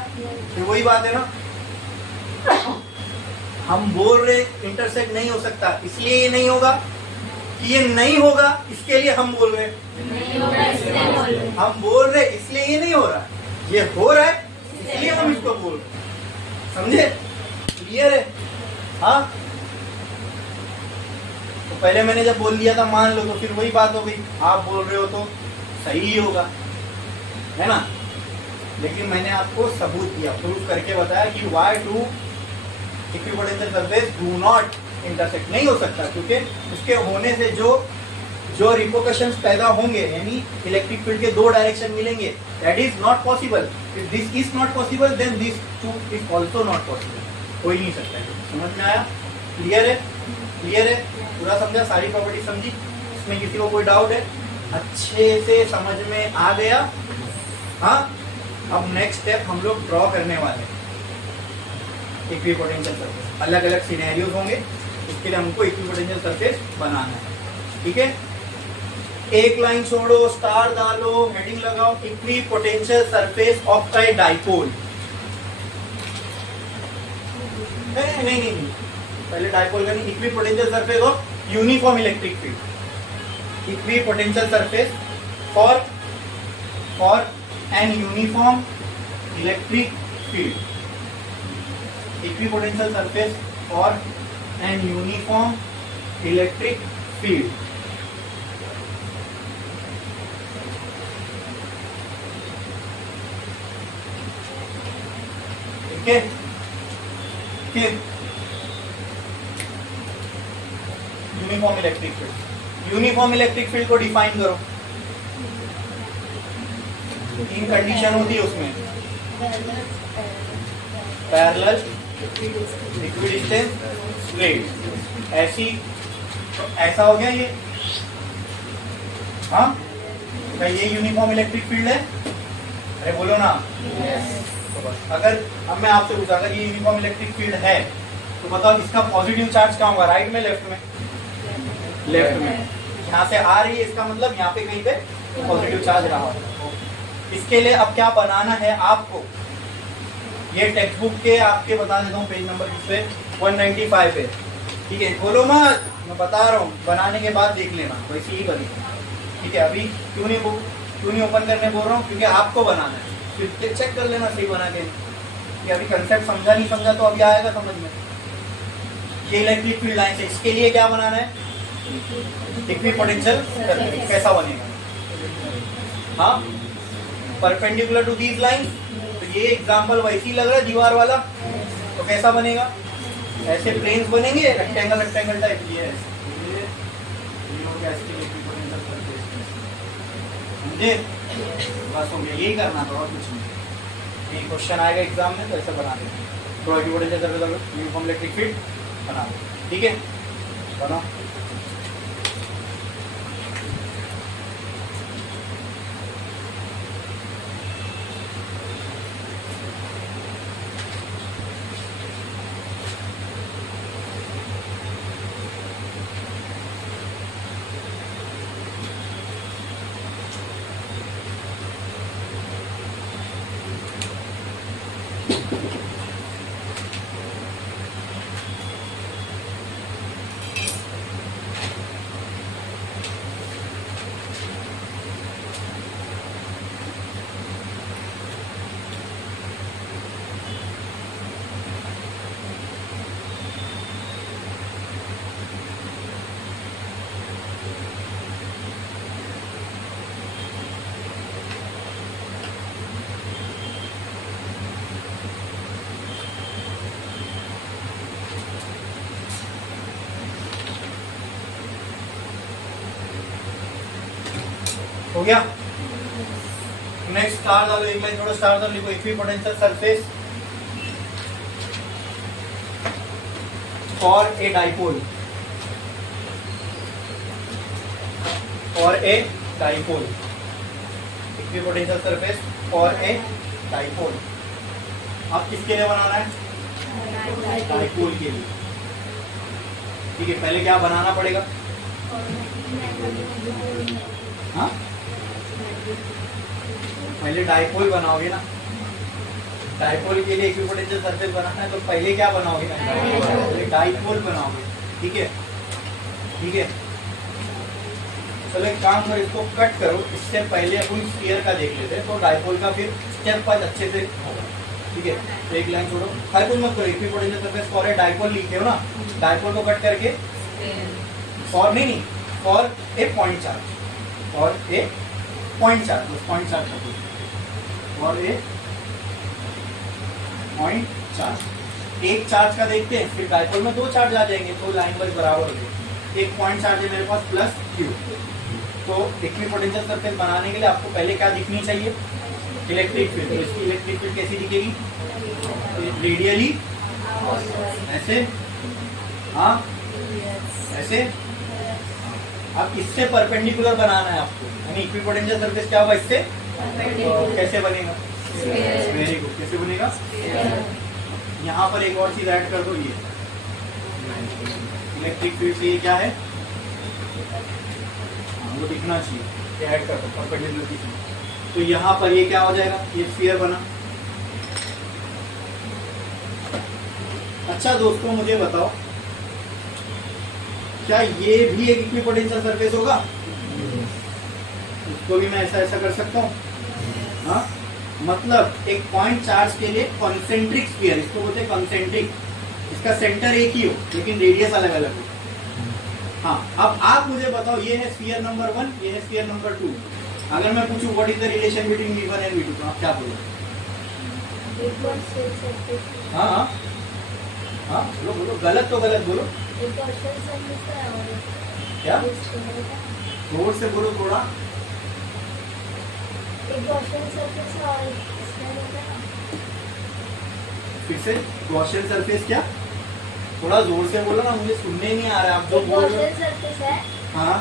फिर वही बात है ना, हम बोल रहे इंटरसेक्ट नहीं हो सकता, इसलिए ये नहीं होगा कि ये नहीं होगा, इसके लिए हम बोल रहे हैं। हम बोल रहे इसलिए ये नहीं हो रहा, ये हो रहा है इसलिए हम इसको बोल रहे हैं। समझे? क्लियर है? हाँ, तो पहले मैंने जब बोल दिया था मान लो, तो फिर वही बात हो गई, आप बोल रहे हो तो सही ही होगा, है ना। लेकिन मैंने आपको सबूत दिया, प्रूफ करके बताया कि why two equipotential surface do not intersect, नहीं हो सकता, क्योंकि उसके होने से जो रिपोकशंस पैदा होंगे, यानी इलेक्ट्रिक फील्ड के दो डायरेक्शन मिलेंगे, that is not possible. If this is not possible then this too is also not possible, हो ही नहीं सकता है। समझ में आया? क्लियर है? क्लियर है? पूरा समझा? सारी प्रॉपर्टी समझी? इसमें किसी को कोई डाउट है? अच्छे से समझ में आ गया? हाँ, अब नेक्स्ट स्टेप हम लोग ड्रॉ करने वाले हैं इक्विपोटेंशियल सरफेस। अलग अलग सिनेरियोज होंगे, इसके लिए हमको इक्विपोटेंशियल सरफेस बनाना है। ठीक है, एक लाइन छोड़ो, स्टार डालो, हेडिंग लगाओ, equipotential surface of a dipole. नहीं, पहले डाइपोल का नहीं, equipotential surface of uniform electric field. Equipotential surface for an uniform electric field. Equipotential surface for an uniform electric field. ठीक है, फिर uniform electric field. Uniform electric field को डिफाइन करो। तीन कंडीशन होती है उसमें, पैरेलल, इक्विडिस्टेंस, स्ट्रेट। ऐसी तो ऐसा हो गया ये। हाँ, क्या ये यूनिफॉर्म इलेक्ट्रिक फील्ड है? अरे बोलो ना। तो बस, अगर अब मैं आपसे पूछा, अगर ये यूनिफॉर्म इलेक्ट्रिक फील्ड है तो बताओ इसका पॉजिटिव चार्ज कहाँ होगा, राइट में लेफ्ट में? लेफ्ट में। यहाँ से आ रही है, इसका मतलब यहाँ पे कहीं पे पॉजिटिव चार्ज रहा होगा। इसके लिए अब क्या बनाना है आपको, ये टेक्स्ट बुक के आपके बता देता हूँ, पेज नंबर किस पे, 195 पे। ठीक है, बोलो मत, मैं बता रहा हूँ, बनाने के बाद देख लेना, वैसे ही करेंगे। ठीक है, अभी क्यों नहीं ओपन करने बोल रहा हूँ, क्योंकि आपको बनाना है, फिर चेक कर लेना सही बना के। कि अभी कंसेप्ट समझा नहीं समझा तो अभी आएगा समझ में। ये इलेक्ट्रिक फील्ड लाइन है, इसके लिए क्या बनाना है, इक्विपोटेंशियल सरफेस। कैसा बनेगा? हाँ, परपेंडिकुलर टू दीज लाइन। तो ये एग्जांपल वैसे ही लग रहा है दीवार वाला, तो कैसा बनेगा? ऐसे प्लेन्स बनेंगे, रेक्टेंगल टाइप। ये समझे? बस हो गया, यही करना था और कुछ नहीं। ये क्वेश्चन आएगा एग्जाम में तो ऐसे बना देंगे। तो equipotential surface uniform electric field बना दो। ठीक है, बनाओ। हो गया? नेक्स्ट स्टार डालो, एक लाइन थोड़ा स्टार डालो, लिखो equipotential surface for a dipole. For a dipole equipotential surface for a dipole. अब किसके लिए बनाना है? डाइपोल के लिए। ठीक है, पहले क्या बनाना पड़ेगा? हाँ, पहले डाइपोल बनाओगे ना। डाइपोल के लिए इक्विपोटेंशियल सरफेस बनाना है तो पहले क्या बनाओगे? पहले डाइपोल बनाओगे। ठीक है, ठीक है। चलो एक काम करो, इसको कट करो। इससे पहले अपन स्फीयर का देख लेते हैं, तो डाइपोल का फिर स्टेप वाइज अच्छे से होगा। ठीक है, तो एक लाइन छोड़ो, हर कुछ मत करो। Equipotential surface for a dipole लिखते हो ना, डाइपोल को कट करके फॉर नहीं, for a point charge, for a point charge, point charge for a point charge. एक चार्ज का देखते हैं, फिर डाइपोल में दो चार्ज आ जाएंगे, तो लाइन वाइज बराबर हो जाएगी। एक पॉइंट चार्ज है मेरे पास प्लस क्यू। तो इक्विपोटेंशियल सरफेस बनाने के लिए आपको पहले क्या दिखनी चाहिए? Electric field. तो इसकी इलेक्ट्रिक फील्ड कैसी दिखेगी? रेडियली ऐसे, हाँ ऐसे। अब इससे परपेंडिकुलर बनाना है आपको, यानी इक्विपोटेंशियल सरफेस क्या होगा इससे? तो कैसे बनेगा? वेरी गुड, कैसे बनेगा? यहाँ पर एक और चीज ऐड कर दो, ये इलेक्ट्रिक फील्ड से ये क्या है? वो दिखना चाहिए, ये ऐड कर दो परपेंडिकुलर की फील्ड। तो यहाँ पर ये क्या हो जाएगा? ये स्फीयर बना। अच्छा दोस्तों, मुझे बताओ, क्या ये भी एक इक्विपोटेंशियल सरफेस होगा? इसको भी मैं ऐसा ऐसा कर सकता हूँ। हाँ, मतलब एक पॉइंट चार्ज के लिए कॉन्सेंट्रिक स्फीयर, इसको बोलते हैं कॉन्सेंट्रिक। इसका सेंटर एक ही हो लेकिन रेडियस अलग अलग हो। हाँ, अब आप मुझे बताओ, ये है स्फीयर नंबर 1, ये है स्फीयर नंबर 2। अगर मैं पूछूं what is the relation between V1 and V2, तो आप क्या बोलोगे? हाँ हाँ हाँ, बोलो बोलो, गलत तो गलत बोलो। क्या? जोर से बोलो थोड़ा। फिर से गॉसियन सरफेस क्या? थोड़ा जोर से बोलो ना, मुझे सुनने नहीं आ रहा है आप जो बोल रहे हो। हाँ,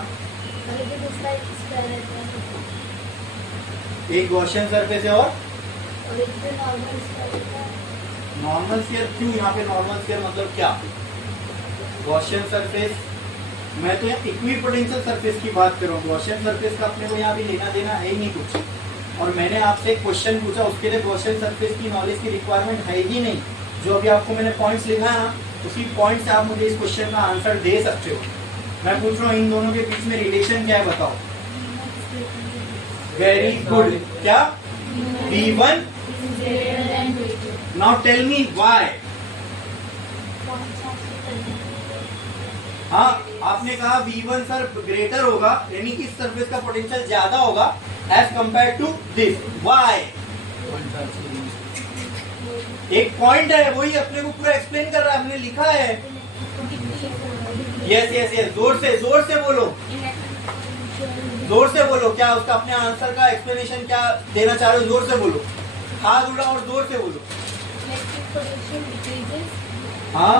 एक गॉसियन सरफेस है और नॉर्मल स्फीयर। क्यों यहाँ पे नॉर्मल स्फीयर मतलब क्या? गॉसियन सरफेस, मैं तो यहाँ इक्विपोटेंशियल सरफेस की बात कर रहा हूँ। गॉसियन सरफेस का अपने को यहाँ भी लेना देना है ही नहीं कुछ। और मैंने आपसे एक क्वेश्चन पूछा, उसके लिए गॉसियन सरफेस की नॉलेज की रिक्वायरमेंट है ही नहीं। जो अभी आपको मैंने पॉइंट्स लिखा है ना, उसी पॉइंट से आप मुझे इस क्वेश्चन का आंसर दे सकते हो। मैं पूछ रहा हूँ इन दोनों के बीच में रिलेशन क्या है, बताओ। वेरी गुड, क्या? V1। Now tell me why. हाँ, आपने कहा V1 सर ग्रेटर होगा, यानी कि इस सरफेस का पोटेंशियल ज्यादा होगा as compared to this. Why? एक पॉइंट है, वही अपने को पूरा एक्सप्लेन कर रहा है, हमने लिखा है। यस यस यस, जोर से बोलो, जोर से बोलो। क्या उसका अपने आंसर का एक्सप्लेनेशन क्या देना चाह रहे हो? जोर से बोलो, हाथ उड़ा और जोर से बोलो। हाँ,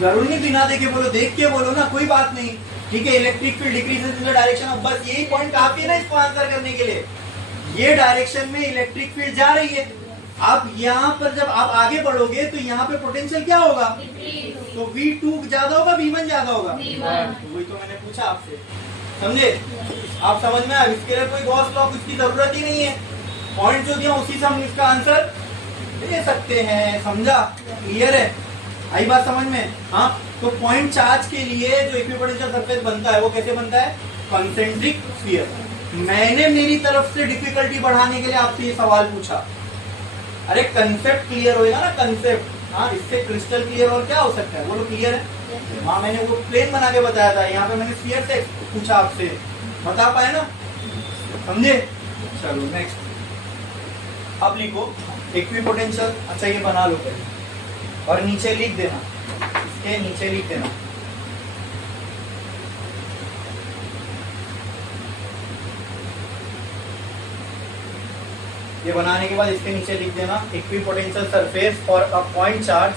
जरूर नहीं बिना देखे बोलो, देख के बोलो ना, कोई बात नहीं। ठीक है, electric field decreases in the direction of, बस यही पॉइंट काफी है ना इसको आंसर करने के लिए। ये डायरेक्शन में इलेक्ट्रिक फील्ड जा रही है। अब यहाँ पर जब आप आगे बढ़ोगे तो यहाँ पे पोटेंशियल क्या होगा? तो V2 ज्यादा होगा, V1 ज्यादा होगा? वही तो मैंने पूछा आपसे, समझे? आप समझ में आया? इसके लिए कोई गॉस लॉ की जरूरत ही नहीं है। पॉइंट जो दिया उसी से हम इसका आंसर दे सकते हैं। समझा? क्लियर है? आई बात समझ में? हाँ, तो पॉइंट चार्ज के लिए जो इक्विपोटेंशियल सरफेस बनता है वो कैसे बनता है? Concentric sphere. मैंने मेरी तरफ से डिफिकल्टी बढ़ाने के लिए आपसे ये सवाल पूछा। अरे कंसेप्ट क्लियर होएगा ना, कंसेप्ट। हाँ, इससे क्रिस्टल क्लियर और क्या हो सकता है? बोलो क्लियर है? हाँ, मैंने वो प्लेन बना के बताया था, यहाँ पे मैंने स्फीयर से पूछा आपसे, बता पाए ना? समझे? चलो नेक्स्ट। अब लिखो इक्विपोटेंशियल। अच्छा, ये बना लो और नीचे लिख देना, इसके नीचे लिख देना ये बनाने के बाद इसके नीचे लिख देना equipotential surface for a point charge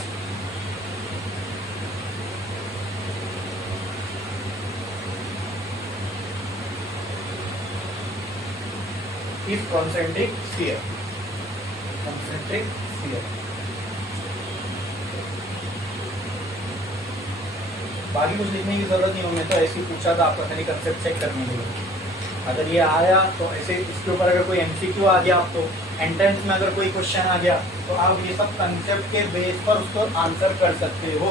is concentric sphere, concentric sphere. बाकी कुछ लिखने की जरूरत नहीं, मैं तो ऐसे ही पूछा था आपका खाली कंसेप्ट चेक करने के लिए। अगर ये आया तो ऐसे इसके ऊपर अगर कोई एमसीक्यू आ गया, तो एंट्रेंस में अगर कोई क्वेश्चन आ गया तो आप ये सब कंसेप्ट के बेस पर उसको आंसर कर सकते हो,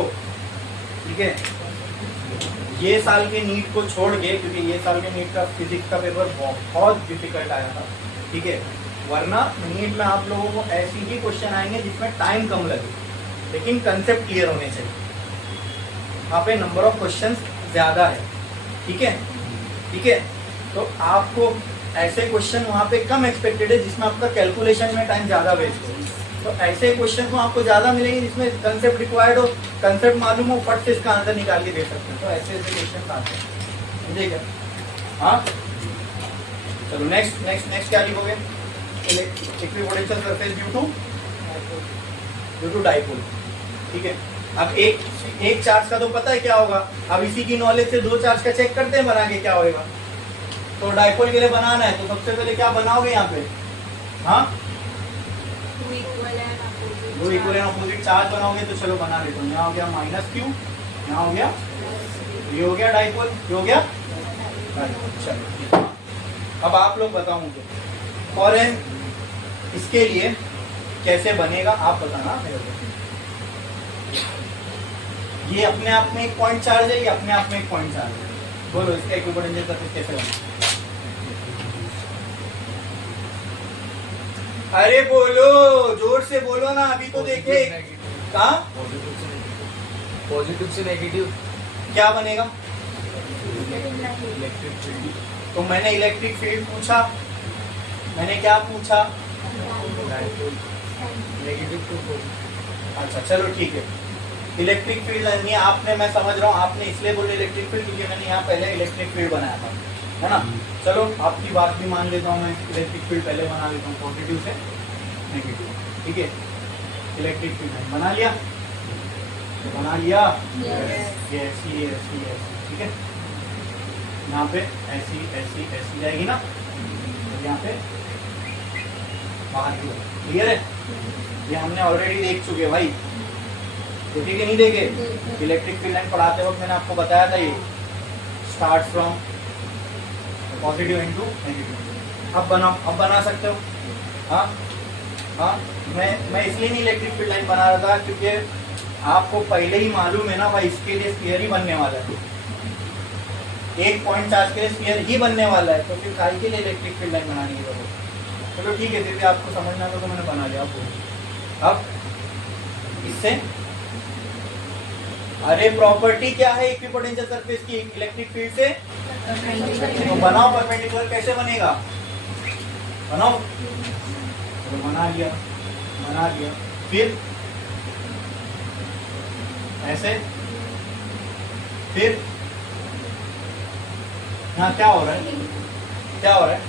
ठीक है। ये साल के नीट को छोड़ के, क्योंकि ये साल के नीट का फिजिक्स का पेपर बहुत डिफिकल्ट आया था, ठीक है, वरना नीट में आप लोगों को ऐसी ही क्वेश्चन आएंगे जिसमें टाइम कम लगे लेकिन कंसेप्ट क्लियर होने चाहिए। यहाँ पे नंबर ऑफ क्वेश्चंस ज्यादा है, ठीक है, ठीक है। तो आपको ऐसे क्वेश्चन वहाँ पे कम एक्सपेक्टेड है जिसमें आपका कैलकुलेशन में टाइम ज्यादा वेस्ट हो, तो ऐसे क्वेश्चन को आपको ज्यादा मिलेंगे जिसमें कंसेप्ट रिक्वायर्ड हो, कंसेप्ट मालूम हो, फट से इसका आंसर निकाल के दे सकते हैं। तो ऐसे ऐसे क्वेश्चन आते हैं, ठीक है। हाँ चलो नेक्स्ट नेक्स्ट नेक्स्ट क्या लिखोगे? Equipotential surface due to dipole, ठीक है। अब एक चार्ज का तो पता है क्या होगा, अब इसी की नॉलेज से दो चार्ज का चेक करते हैं बना के क्या होगा। तो डाइपोल के लिए बनाना है तो सबसे पहले क्या बनाओगे यहाँ पे? हाँ, दो इक्वल एंड अपोजिट चार्ज बनाओगे। तो चलो बना लेते हैं। यहाँ हो गया -q, यहाँ हो गया, ये हो गया डाइपोल, ये हो गया डाइपोल। चलो अब आप लोग बताओ मुझे, और इसके लिए कैसे बनेगा आप बताना मेरे को। ये अपने आप में एक पॉइंट चार्ज है, ये अपने आप में एक पॉइंट चार्ज है, बोलो इसका इक्विपोटेंशियल सरफेस कैसे बनेगा? अरे बोलो, जोर से बोलो ना, अभी तो देखे। कहाँ? पॉजिटिव से नेगेटिव क्या बनेगा? Electric field. तो मैंने इलेक्ट्रिक फील्ड पूछा, मैंने क्या पूछा? Negative to positive. अच्छा चलो ठीक है, इलेक्ट्रिक फील्ड नहीं आपने, मैं समझ रहा हूँ आपने इसलिए बोले इलेक्ट्रिक फील्ड क्योंकि मैंने यहाँ पहले इलेक्ट्रिक फील्ड बनाया था, है ना। चलो आपकी बात भी मान लेता हूँ, मैं इलेक्ट्रिक फील्ड पहले बना लेता हूँ पॉजिटिव से नेगेटिव, ठीक है। इलेक्ट्रिक फील्ड बना लिया, बना लिया, ऐसी ऐसी ऐसी, ठीक है। यहाँ पे ऐसी ऐसी ऐसी जाएगी ना, यहाँ पे बाहर की, क्लियर है। ये हमने ऑलरेडी देख चुके भाई, देखे कि नहीं देखे? इलेक्ट्रिक फील्ड लाइन पढ़ाते वक्त मैंने आपको बताया था, ये start from positive into negative. अब बनाओ, अब बना सकते हो। हाँ हाँ, मैं इसलिए नहीं इलेक्ट्रिक फील्ड लाइन बना रहा था क्योंकि आपको पहले ही मालूम है ना भाई, इसके लिए स्फीयर ही बनने वाला है, एक पॉइंट चार्ज के लिए स्फीयर ही बनने वाला है, तो फिर काय के लिए इलेक्ट्रिक फील्ड लाइन बनानी है जरूरत। चलो ठीक है, फिर भी आपको समझना था तो मैंने बना लिया आपको। अब इससे, अरे प्रॉपर्टी क्या है इक्विपोटेंशियल सरफेस की इलेक्ट्रिक फील्ड से? तो बनाओ, परपेंडिकुलर कैसे बनेगा? बनाओ, तो बना लिया, बना लिया, फिर ऐसे, फिर यहाँ क्या हो रहा है? क्या हो रहा है?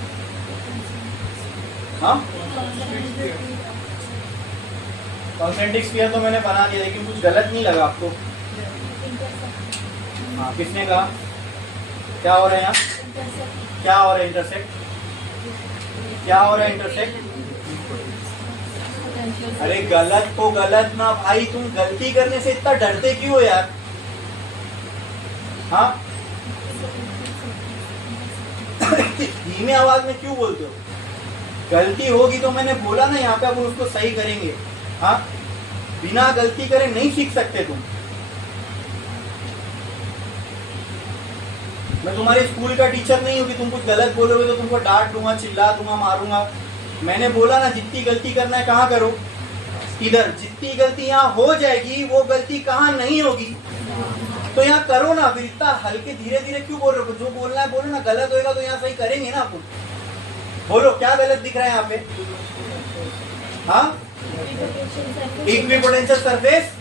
हाँ, कॉन्सेंट्रिक स्फीयर तो मैंने बना दिया, लेकिन कुछ गलत नहीं लगा आपको? हाँ, किसने कहा? क्या हो रहा है यहाँ? क्या हो रहा है? इंटरसेक्ट, क्या हो रहा है? इंटरसेक्ट। अरे गलत तो गलत ना भाई, तुम गलती करने से इतना डरते क्यों हो यार? हाँ, धीमे आवाज में क्यों बोलते हो? गलती होगी तो मैंने बोला ना, यहाँ पे अपन उसको सही करेंगे। हाँ, बिना गलती करे नहीं सीख सकते तुम। मैं तुम्हारे स्कूल का टीचर नहीं हूँ कि तुम कुछ गलत बोलोगे तो तुमको डांट दूंगा, चिल्ला दूंगा, मारूंगा। मैंने बोला ना, जितनी गलती करना है कहाँ करो, इधर। जितनी गलती यहाँ हो जाएगी वो गलती कहाँ नहीं होगी, तो यहाँ करो ना। फिर इतना हल्के धीरे धीरे क्यों बोल रहे हो? जो बोलना है बोलो ना, गलत होएगा तो यहाँ सही करेंगे ना अपन। बोलो क्या गलत दिख रहा है यहाँ पे? हाँ, इक्विपोटेंशियल सरफेस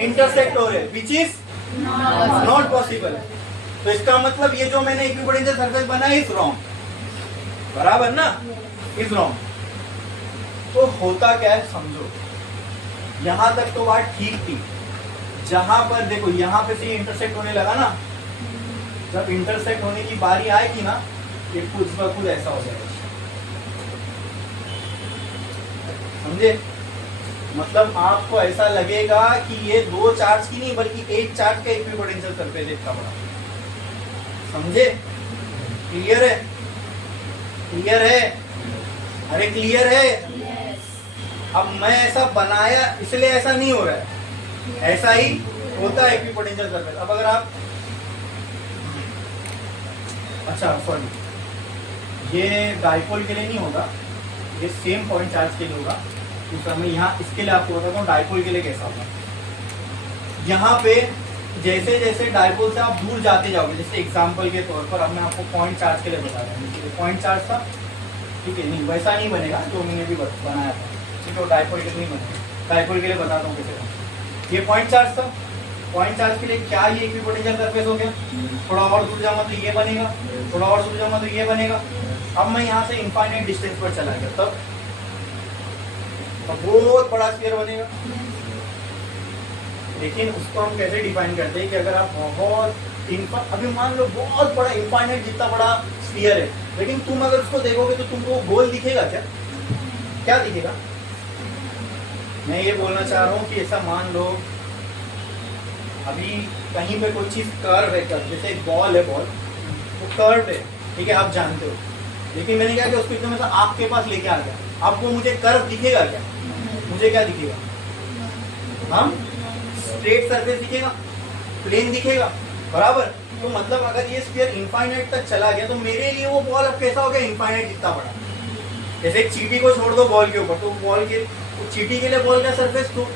इंटरसेक्ट हो रहे, विच इज नॉट पॉसिबल। तो इसका मतलब ये जो मैंने इक्विपोटेंशियल सरफेस बनाया इज रॉन्ग, बराबर ना, इज रॉन्ग। तो होता क्या है समझो, यहां तक तो बात ठीक थी। जहां पर देखो यहाँ पे से इंटरसेक्ट होने लगा ना, जब इंटरसेक्ट होने की बारी आएगी ना, ये खुद ब खुद ऐसा हो जाएगा। समझे? मतलब आपको ऐसा लगेगा कि ये दो चार्ज की नहीं बल्कि एक चार्ज का इक्विपोटेंशियल सरफेस है इतना बड़ा। समझे? क्लियर है? क्लियर है? अरे क्लियर है? अब मैं ऐसा बनाया इसलिए ऐसा नहीं हो रहा है, ऐसा ही होता है इक्विपोटेंशियल सरफेस। अब अगर आप अच्छा सॉरी ये डाइपोल के लिए नहीं होगा, ये सेम पॉइंट चार्ज के लिए होगा। दूसरा मैं यहाँ इसके लिए आपको बताता हूँ डाइपोल के लिए कैसा होगा। यहाँ पे जैसे जैसे डाइपोल से आप दूर जाते जाओगे, जैसे एग्जांपल के तौर पर अब मैं आपको पॉइंट चार्ज के लिए बता रहा हूँ। पॉइंट चार्ज था, ठीक है, नहीं वैसा नहीं बनेगा जो मैंने भी बनाया था, ठीक है, वो डाइपोल के लिए नहीं बनेगा। डाइपोल के लिए बताता हूँ कैसे। ये पॉइंट चार्ज था, पॉइंट चार्ज के लिए क्या ये इक्विपोटेंशियल सरफेस हो गया? थोड़ा और दूर जाऊंगा तो ये बनेगा, थोड़ा और दूर जाऊंगा तो ये बनेगा। अब मैं यहाँ से इनफाइनाइट डिस्टेंस पर चला गया तब बहुत बड़ा स्फीयर बनेगा। लेकिन उसको हम कैसे डिफाइन करते हैं कि अगर आप बहुत अभी मान लो बहुत बड़ा इनफाइनाइट जितना बड़ा स्फीयर है, लेकिन तुम अगर उसको देखोगे तो तुमको गोल दिखेगा क्या? क्या दिखेगा? मैं ये बोलना चाह रहा हूँ कि ऐसा मान लो अभी कहीं पे कोई चीज कर्व है, कर्व जैसे एक बॉल है, बॉल वो कर्व है, ठीक है, आप जानते हो। लेकिन मैंने क्या किया उसको एकदम ऐसा आपके पास लेके आ गया, आपको मुझे कर्व दिखेगा क्या? मुझे क्या दिखेगा? हम स्ट्रेट सरफेस दिखेगा, प्लेन दिखेगा, बराबर। तो मतलब अगर ये स्फीयर इनफाइनाइट तक चला गया तो मेरे लिए वो बॉल अब कैसा हो गया? इनफाइनाइट जितना बड़ा। जैसे एक चींटी को छोड़ दो बॉल के ऊपर, तो बॉल के चींटी के लिए बॉल का सरफेस, तो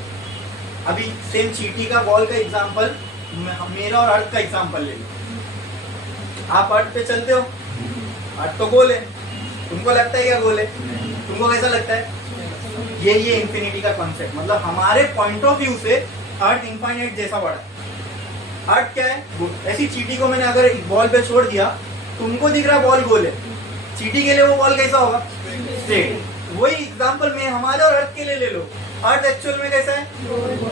अभी सेम चींटी का बॉल का एग्जांपल मेरा और अर्थ का एग्जांपल ले लो। आप अर्थ पे चलते हो, अर्थ तो गोल है, तुमको लगता है क्या गोल है? तुमको कैसा लगता है? ये इंफिनिटी का कॉन्सेप्ट, मतलब हमारे पॉइंट ऑफ व्यू से अर्थ इनफाइनाइट जैसा बड़ा है। अर्थ क्या है? ऐसी चींटी को मैंने अगर बॉल पे छोड़ दिया, तुमको दिख रहा है बॉल गोल है, चींटी के लिए वो बॉल कैसा होगा? स्ट्रेट। वही एग्जांपल में हमारे और अर्थ के लिए ले लो। अर्थ एक्चुअल में कैसा है?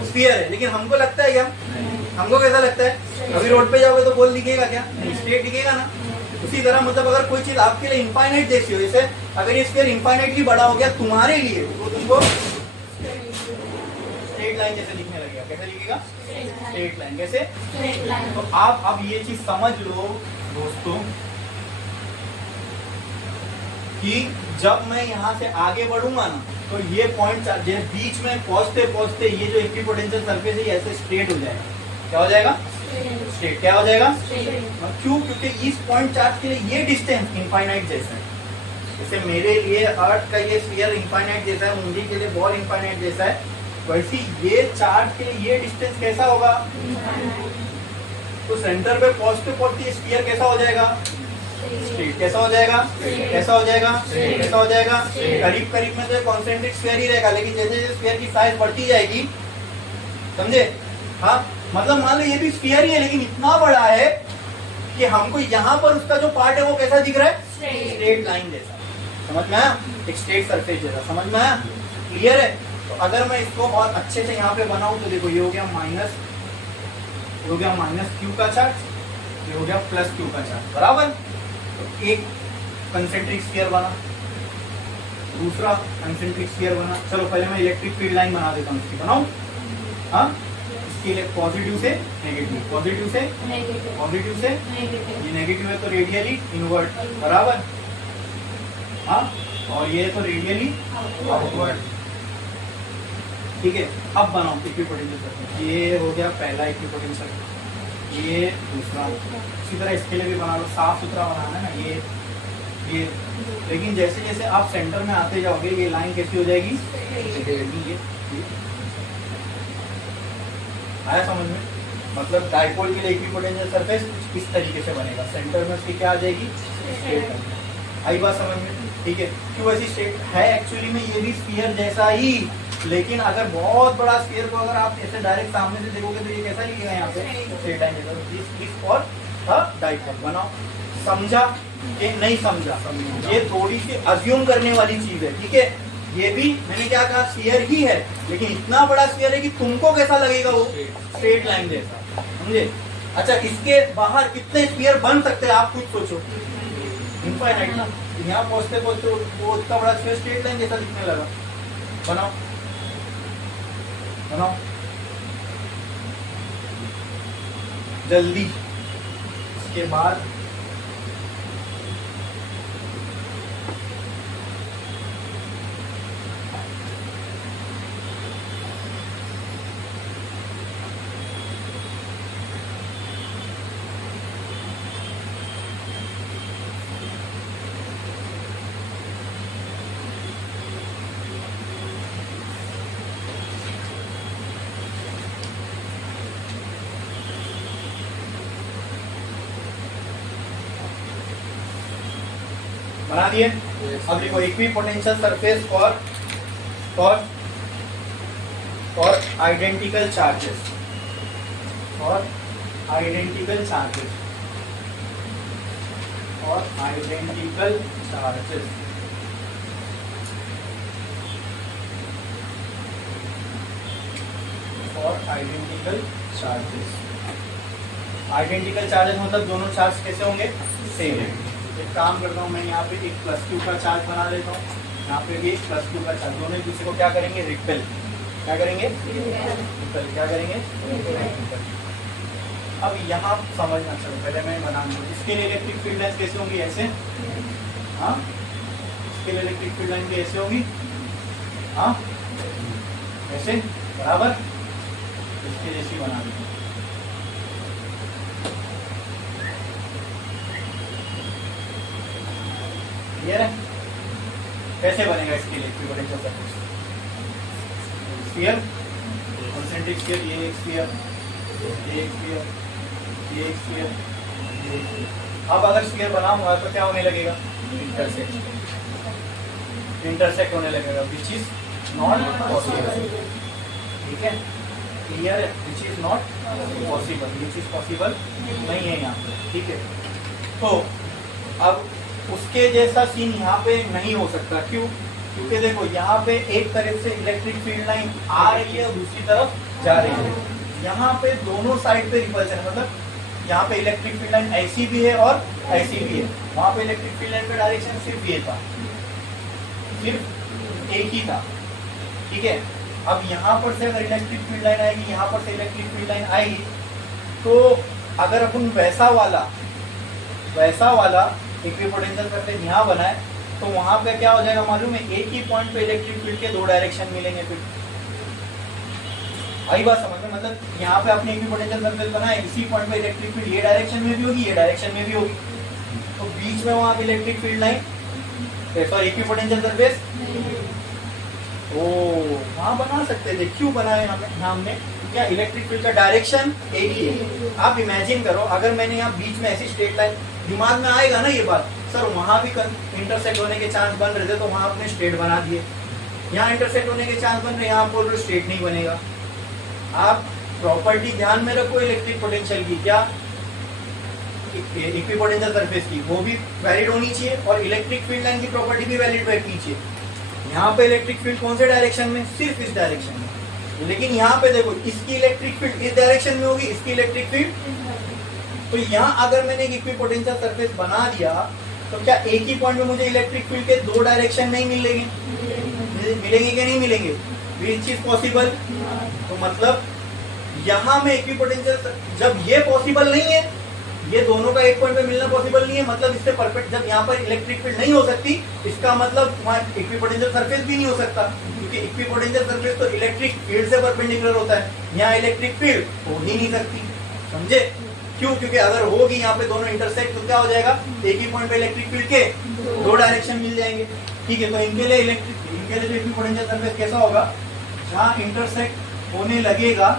स्फीयर है, लेकिन हमको लगता है क्या? हमको कैसा लगता है? अभी रोड पे जाओगे तो गोल दिखेगा क्या? नहीं, स्ट्रेट दिखेगा ना। उसी तरह मतलब अगर कोई चीज आपके लिए इनफाइनाइट जैसी हो, जैसे अगर ये स्फीयर इनफाइनाइटली बड़ा हो गया तुम्हारे लिए, तो तुमको स्ट्रेट लाइन जैसे दिखने लगेगा। कैसे दिखेगा? Straight line. कैसे? तो आप अब ये चीज समझ लो दोस्तों कि जब मैं यहाँ से आगे बढ़ूंगा ना, तो ये पॉइंट बीच में पहुंचते पहुंचते ये जो इक्विपोटेंशियल सरफेस है ऐसे स्ट्रेट हो जाएगा। क्या हो जाएगा? स्ट्रेट। क्या हो जाएगा? क्यों? क्योंकि इस पॉइंट चार्ज के लिए ये डिस्टेंस इनफाइनाइट जैसा है। जैसे मेरे लिए अर्थ का ये स्फीयर इनफाइनाइट जैसा है, मुंडी के लिए बॉल इनफाइनाइट जैसा है, वैसे ये चार्ज के लिए ये डिस्टेंस कैसा होगा? तो सेंटर पे पहुंचते पहुंचते स्फीयर कैसा हो जाएगा? स्ट्रेट। कैसा हो जाएगा? कैसा हो जाएगा? कैसा हो जाएगा? करीब करीब में तो कॉन्सेंट्रिक स्फीयर ही रहेगा, लेकिन जैसे जैसे स्फीयर की साइज बढ़ती जाएगी, समझे? हाँ, मतलब मान लो ये भी स्फीयर ही है लेकिन इतना बड़ा है कि हमको यहाँ पर उसका जो पार्ट है वो कैसा दिख रहा है? स्ट्रेट लाइन जैसा। समझ में आया? एक स्ट्रेट सरफेस जैसा। समझ में आया? क्लियर है? तो अगर मैं इसको बहुत अच्छे से यहाँ पे बनाऊं तो देखो ये हो गया माइनस क्यू का चार्ज, ये हो गया प्लस क्यू का चार्ज, बराबर। तो एक कंसेंट्रिक स्फीयर बना, दूसरा कंसेंट्रिक स्फीयर बना। चलो पहले मैं इलेक्ट्रिक फील्ड लाइन बना देता हूँ, इसकी बनाऊं। हाँ, इसके लिए पॉजिटिव से नेगेटिव, पॉजिटिव से पॉजिटिव से, ये नेगेटिव है तो रेडियली इनवर्ट, बराबर। हाँ, और ये तो रेडियली आउटवर्ड। ठीक है, अब बनाओ इक्विपोटेंशियल सरफेस। ये हो गया पहला इक्विपोटेंशियल, ये दूसरा। इसी तरह इसके लिए भी बना लो, साफ सुथरा बनाना है ना ये। लेकिन जैसे जैसे आप सेंटर में आते जाओगे ये लाइन कैसी हो जाएगी? ये आया समझ में? मतलब डाइपोल के लिए इक्विपोटेंशियल सरफेस इस तरीके से बनेगा, सेंटर में उसकी क्या आ जाएगी? स्ट्रेट। आई बात समझ में? ठीक है, क्यों ऐसी स्ट्रेट है? एक्चुअली में ये भी स्फीयर जैसा ही, लेकिन अगर बहुत बड़ा स्फीयर को अगर आप ऐसे डायरेक्ट सामने से देखोगे तो ये कैसा लिखेगा? यहाँ पे स्ट्रेट लाइन जैसा। This is for dipole. बनाओ। समझा कि नहीं समझा? ये थोड़ी सी अज्यूम करने वाली चीज है, ठीक है। ये भी मैंने क्या कहा? स्फीयर ही है, लेकिन इतना बड़ा स्फीयर है कि तुमको कैसा लगेगा? वो स्ट्रेट लाइन जैसा, समझे? अच्छा, इसके बाहर कितने स्फीयर बन सकते हैं आप खुद सोचो। इनफाइनाइट ना, यहाँ पहुंचते पहुंचते वो इतना बड़ा स्फीयर स्ट्रेट लाइन जैसा दिखने लगा। बनाओ बनाओ जल्दी। इसके बाद बना दिए। अब देखो equipotential surface for identical charges और आइडेंटिकल चार्जेस और आइडेंटिकल चार्जेस और आइडेंटिकल चार्जेस। आइडेंटिकल चार्जेस मतलब दोनों चार्ज कैसे होंगे? सेम है। एक काम करता हूँ मैं, यहाँ पे एक +q का चार्ज बना लेता हूँ, यहाँ पे भी एक +q का चार्ज। दोनों एक दूसरे को क्या करेंगे? रिपेल। क्या करेंगे? रिपेल। क्या करेंगे? रिपेल। अब यहाँ समझना, चलो पहले मैं बना लूँ। इसके लिए इलेक्ट्रिक फील्ड लाइन कैसे होंगी? ऐसे। हाँ, इसके लिए इलेक्ट्रिक फील्ड लाइन भी ऐसे होगी। हाँ, ऐसे बराबर। इसके जैसी बना दी। क्लियर है? कैसे बनेगा इसके लिए equipotential surface? Sphere, concentric sphere, ये एक स्फीयर, ये एक स्फीयर, ये एक स्फीयर, ये एक स्फीयर। अब अगर स्फीयर बनाऊंगा तो क्या होने लगेगा? इंटरसेक्ट होने लगेगा, विच इज नॉट पॉसिबल। ठीक है, क्लियर है? Which is not possible, which is possible नहीं है यहाँ पे। ठीक है, तो अब उसके जैसा सीन यहाँ पे नहीं हो सकता। क्यों? क्योंकि देखो यहाँ पे एक तरफ से इलेक्ट्रिक फील्ड लाइन आ रही है और दूसरी तरफ जा रही है। यहाँ पे दोनों साइड पे रिपल्शन है, मतलब यहाँ पे इलेक्ट्रिक फील्ड लाइन ऐसी भी है और ऐसी भी है। वहां पे इलेक्ट्रिक फील्ड लाइन का डायरेक्शन सिर्फ ये था, सिर्फ एक ही था। ठीक है, अब यहाँ पर से अगर इलेक्ट्रिक फील्ड लाइन आएगी, यहाँ पर से इलेक्ट्रिक फील्ड लाइन आएगी, तो अगर अपन वैसा वाला इक्विपोटेंशियल सरफेस यहाँ बनाए तो वहां पे क्या हो जाएगा मालूम है? एक ही पॉइंट पे इलेक्ट्रिक फील्ड के दो डायरेक्शन मिलेंगे। फिर आई बात समझ में? मतलब यहाँ पे अपने इक्विपोटेंशियल सरफेस बनाए, इसी पॉइंट पे इलेक्ट्रिक फील्ड ये डायरेक्शन में भी होगी, ये डायरेक्शन में भी होगी, तो बीच में वहां पे electric field line, sorry equipotential surface, ओ वहां बना सकते थे। क्यों बनाए हमने? क्या इलेक्ट्रिक फील्ड का डायरेक्शन एक ही है। आप इमेजिन करो, अगर मैंने यहाँ बीच में ऐसी स्ट्रेट लाइन, दिमाग में आएगा ना ये बात, सर वहां भी इंटरसेक्ट होने के चांस बन रहे थे तो वहां आपने स्ट्रेट बना दिए, यहाँ इंटरसेक्ट होने के चांस बन रहे, यहाँ बोल रहे स्ट्रेट नहीं बनेगा। आप प्रॉपर्टी ध्यान में रखो इलेक्ट्रिक पोटेंशियल की, क्या इक्विपोटेंशियल सरफेस की, वो भी वैलिड होनी चाहिए और इलेक्ट्रिक फील्ड लाइन की प्रॉपर्टी भी वैलिड बैठनी चाहिए। यहाँ पे इलेक्ट्रिक फील्ड कौन से डायरेक्शन में? सिर्फ इस डायरेक्शन में। लेकिन यहाँ पे देखो, इसकी इलेक्ट्रिक फील्ड इस डायरेक्शन में होगी, इसकी इलेक्ट्रिक फील्ड, तो यहाँ अगर मैंने एक इक्विपोटेंशियल सरफेस बना दिया तो क्या एक ही पॉइंट में मुझे इलेक्ट्रिक फील्ड के दो डायरेक्शन नहीं मिलेंगे? मिलेंगे क्या नहीं मिलेंगे? Which is possible. तो मतलब यहाँ में इक्विपोटेंशियल, जब ये पॉसिबल नहीं है, ये दोनों का एक पॉइंट पे मिलना पॉसिबल नहीं है, मतलब इससे परफेक्ट, जब यहाँ पर इलेक्ट्रिक फील्ड नहीं हो सकती, इसका मतलब वहाँ इक्विपोटेंशियल सरफेस भी नहीं हो सकता, क्योंकि इक्विपोटेंशियल सरफेस तो इलेक्ट्रिक फील्ड से परपेंडिकुलर होता है। यहाँ इलेक्ट्रिक फील्ड हो ही नहीं सकती, समझे? क्यों? क्योंकि अगर होगी यहाँ पे दोनों इंटरसेक्ट तो क्या हो जाएगा? एक ही पॉइंट पे इलेक्ट्रिक फील्ड के दो डायरेक्शन मिल जाएंगे। ठीक है, तो इनके लिए जो इक्विपोटेंशियल सरफेस कैसा होगा? जहाँ इंटरसेक्ट होने लगेगा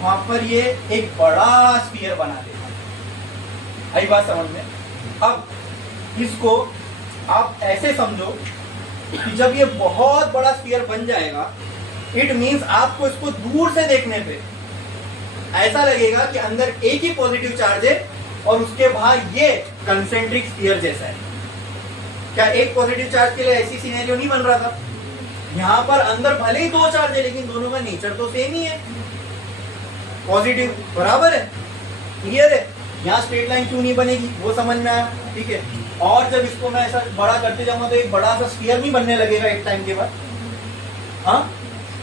वहां पर ये एक बड़ा स्फीयर बना देगा। आई बात समझ में? अब इसको आप ऐसे समझो कि जब ये बहुत बड़ा स्फीयर बन जाएगा, इट मींस आपको इसको दूर से देखने पे ऐसा लगेगा कि अंदर एक ही पॉजिटिव चार्ज है और उसके बाहर ये कंसेंट्रिक स्फीयर जैसा है। क्या एक पॉजिटिव चार्ज के लिए ऐसी सिनेरियो नहीं बन रहा था? यहाँ पर अंदर भले ही दो चार्ज है लेकिन दोनों का नेचर तो सेम ही है, पॉजिटिव बराबर है। क्लियर है? यहाँ स्ट्रेट लाइन क्यों नहीं बनेगी वो समझ में आया? ठीक है, और जब इसको मैं ऐसा बड़ा करते जाऊंगा तो एक बड़ा सा स्फीयर नहीं बनने लगेगा एक टाइम के बाद? हाँ,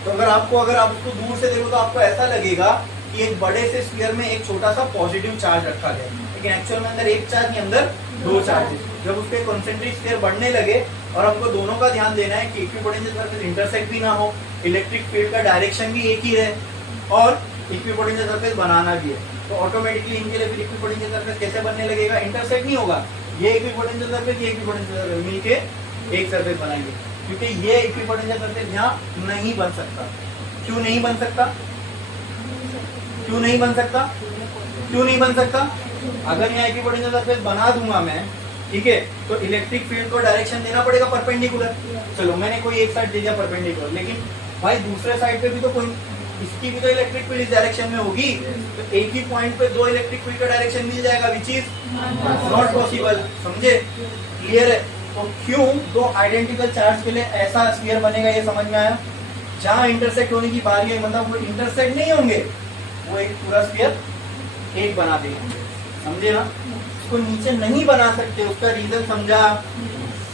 तो अगर आप उसको दूर से देखो तो आपको ऐसा लगेगा कि एक बड़े से स्फीयर में एक छोटा सा पॉजिटिव चार्ज रखा गया है, लेकिन एक्चुअल में अंदर एक चार्ज के अंदर दो चार्जेस। जब उसके कॉन्सेंट्रिक स्फीयर बढ़ने लगे, और हमको दोनों का ध्यान देना है कि इक्विपोटेंशियल सरफेस इंटरसेक्ट भी ना हो, इलेक्ट्रिक फील्ड का डायरेक्शन भी एक ही रहे, और इक्विपोटेंशियल सरफेस बनाना भी है, तो ऑटोमेटिकली इनके लिए फिर इक्विपोटेंशियल सरफेस कैसे बनने लगेगा, इंटरसेक्ट नहीं होगा, ये इक्विपोटेंशियल सरफेस ये इक्विपोटेंशियल सरफेस मिलके एक सरफेस बनाएंगे, क्योंकि ये इक्विपोटेंशियल सरफेस यहाँ नहीं बन सकता। क्यों नहीं बन सकता? क्यों नहीं बन सकता? क्यों नहीं बन सकता? अगर यहाँ इक्विपोटेंशियल सरफेस बना दूंगा मैं, ठीक है, तो इलेक्ट्रिक फील्ड को डायरेक्शन देना पड़ेगा परपेंडिकुलर। चलो मैंने कोई एक साइड दे दिया परपेंडिकुलर, लेकिन भाई दूसरे साइड पे भी तो कोई, इसकी भी तो इलेक्ट्रिक फील्ड इस डायरेक्शन में होगी, तो एक ही पॉइंट पे दो इलेक्ट्रिक फील्ड का डायरेक्शन मिल जाएगा, विच इज नॉट पॉसिबल। समझे? क्लियर है? तो क्यों दो आइडेंटिकल चार्ज के लिए ऐसा स्फीयर बनेगा, ये समझ में आया? जहां इंटरसेक्ट होने की बारी है, मतलब वो इंटरसेक्ट नहीं होंगे, वो एक पूरा स्फीयर एक बना देंगे। समझे ना? उसको नीचे नहीं बना सकते, उसका रीजन समझा?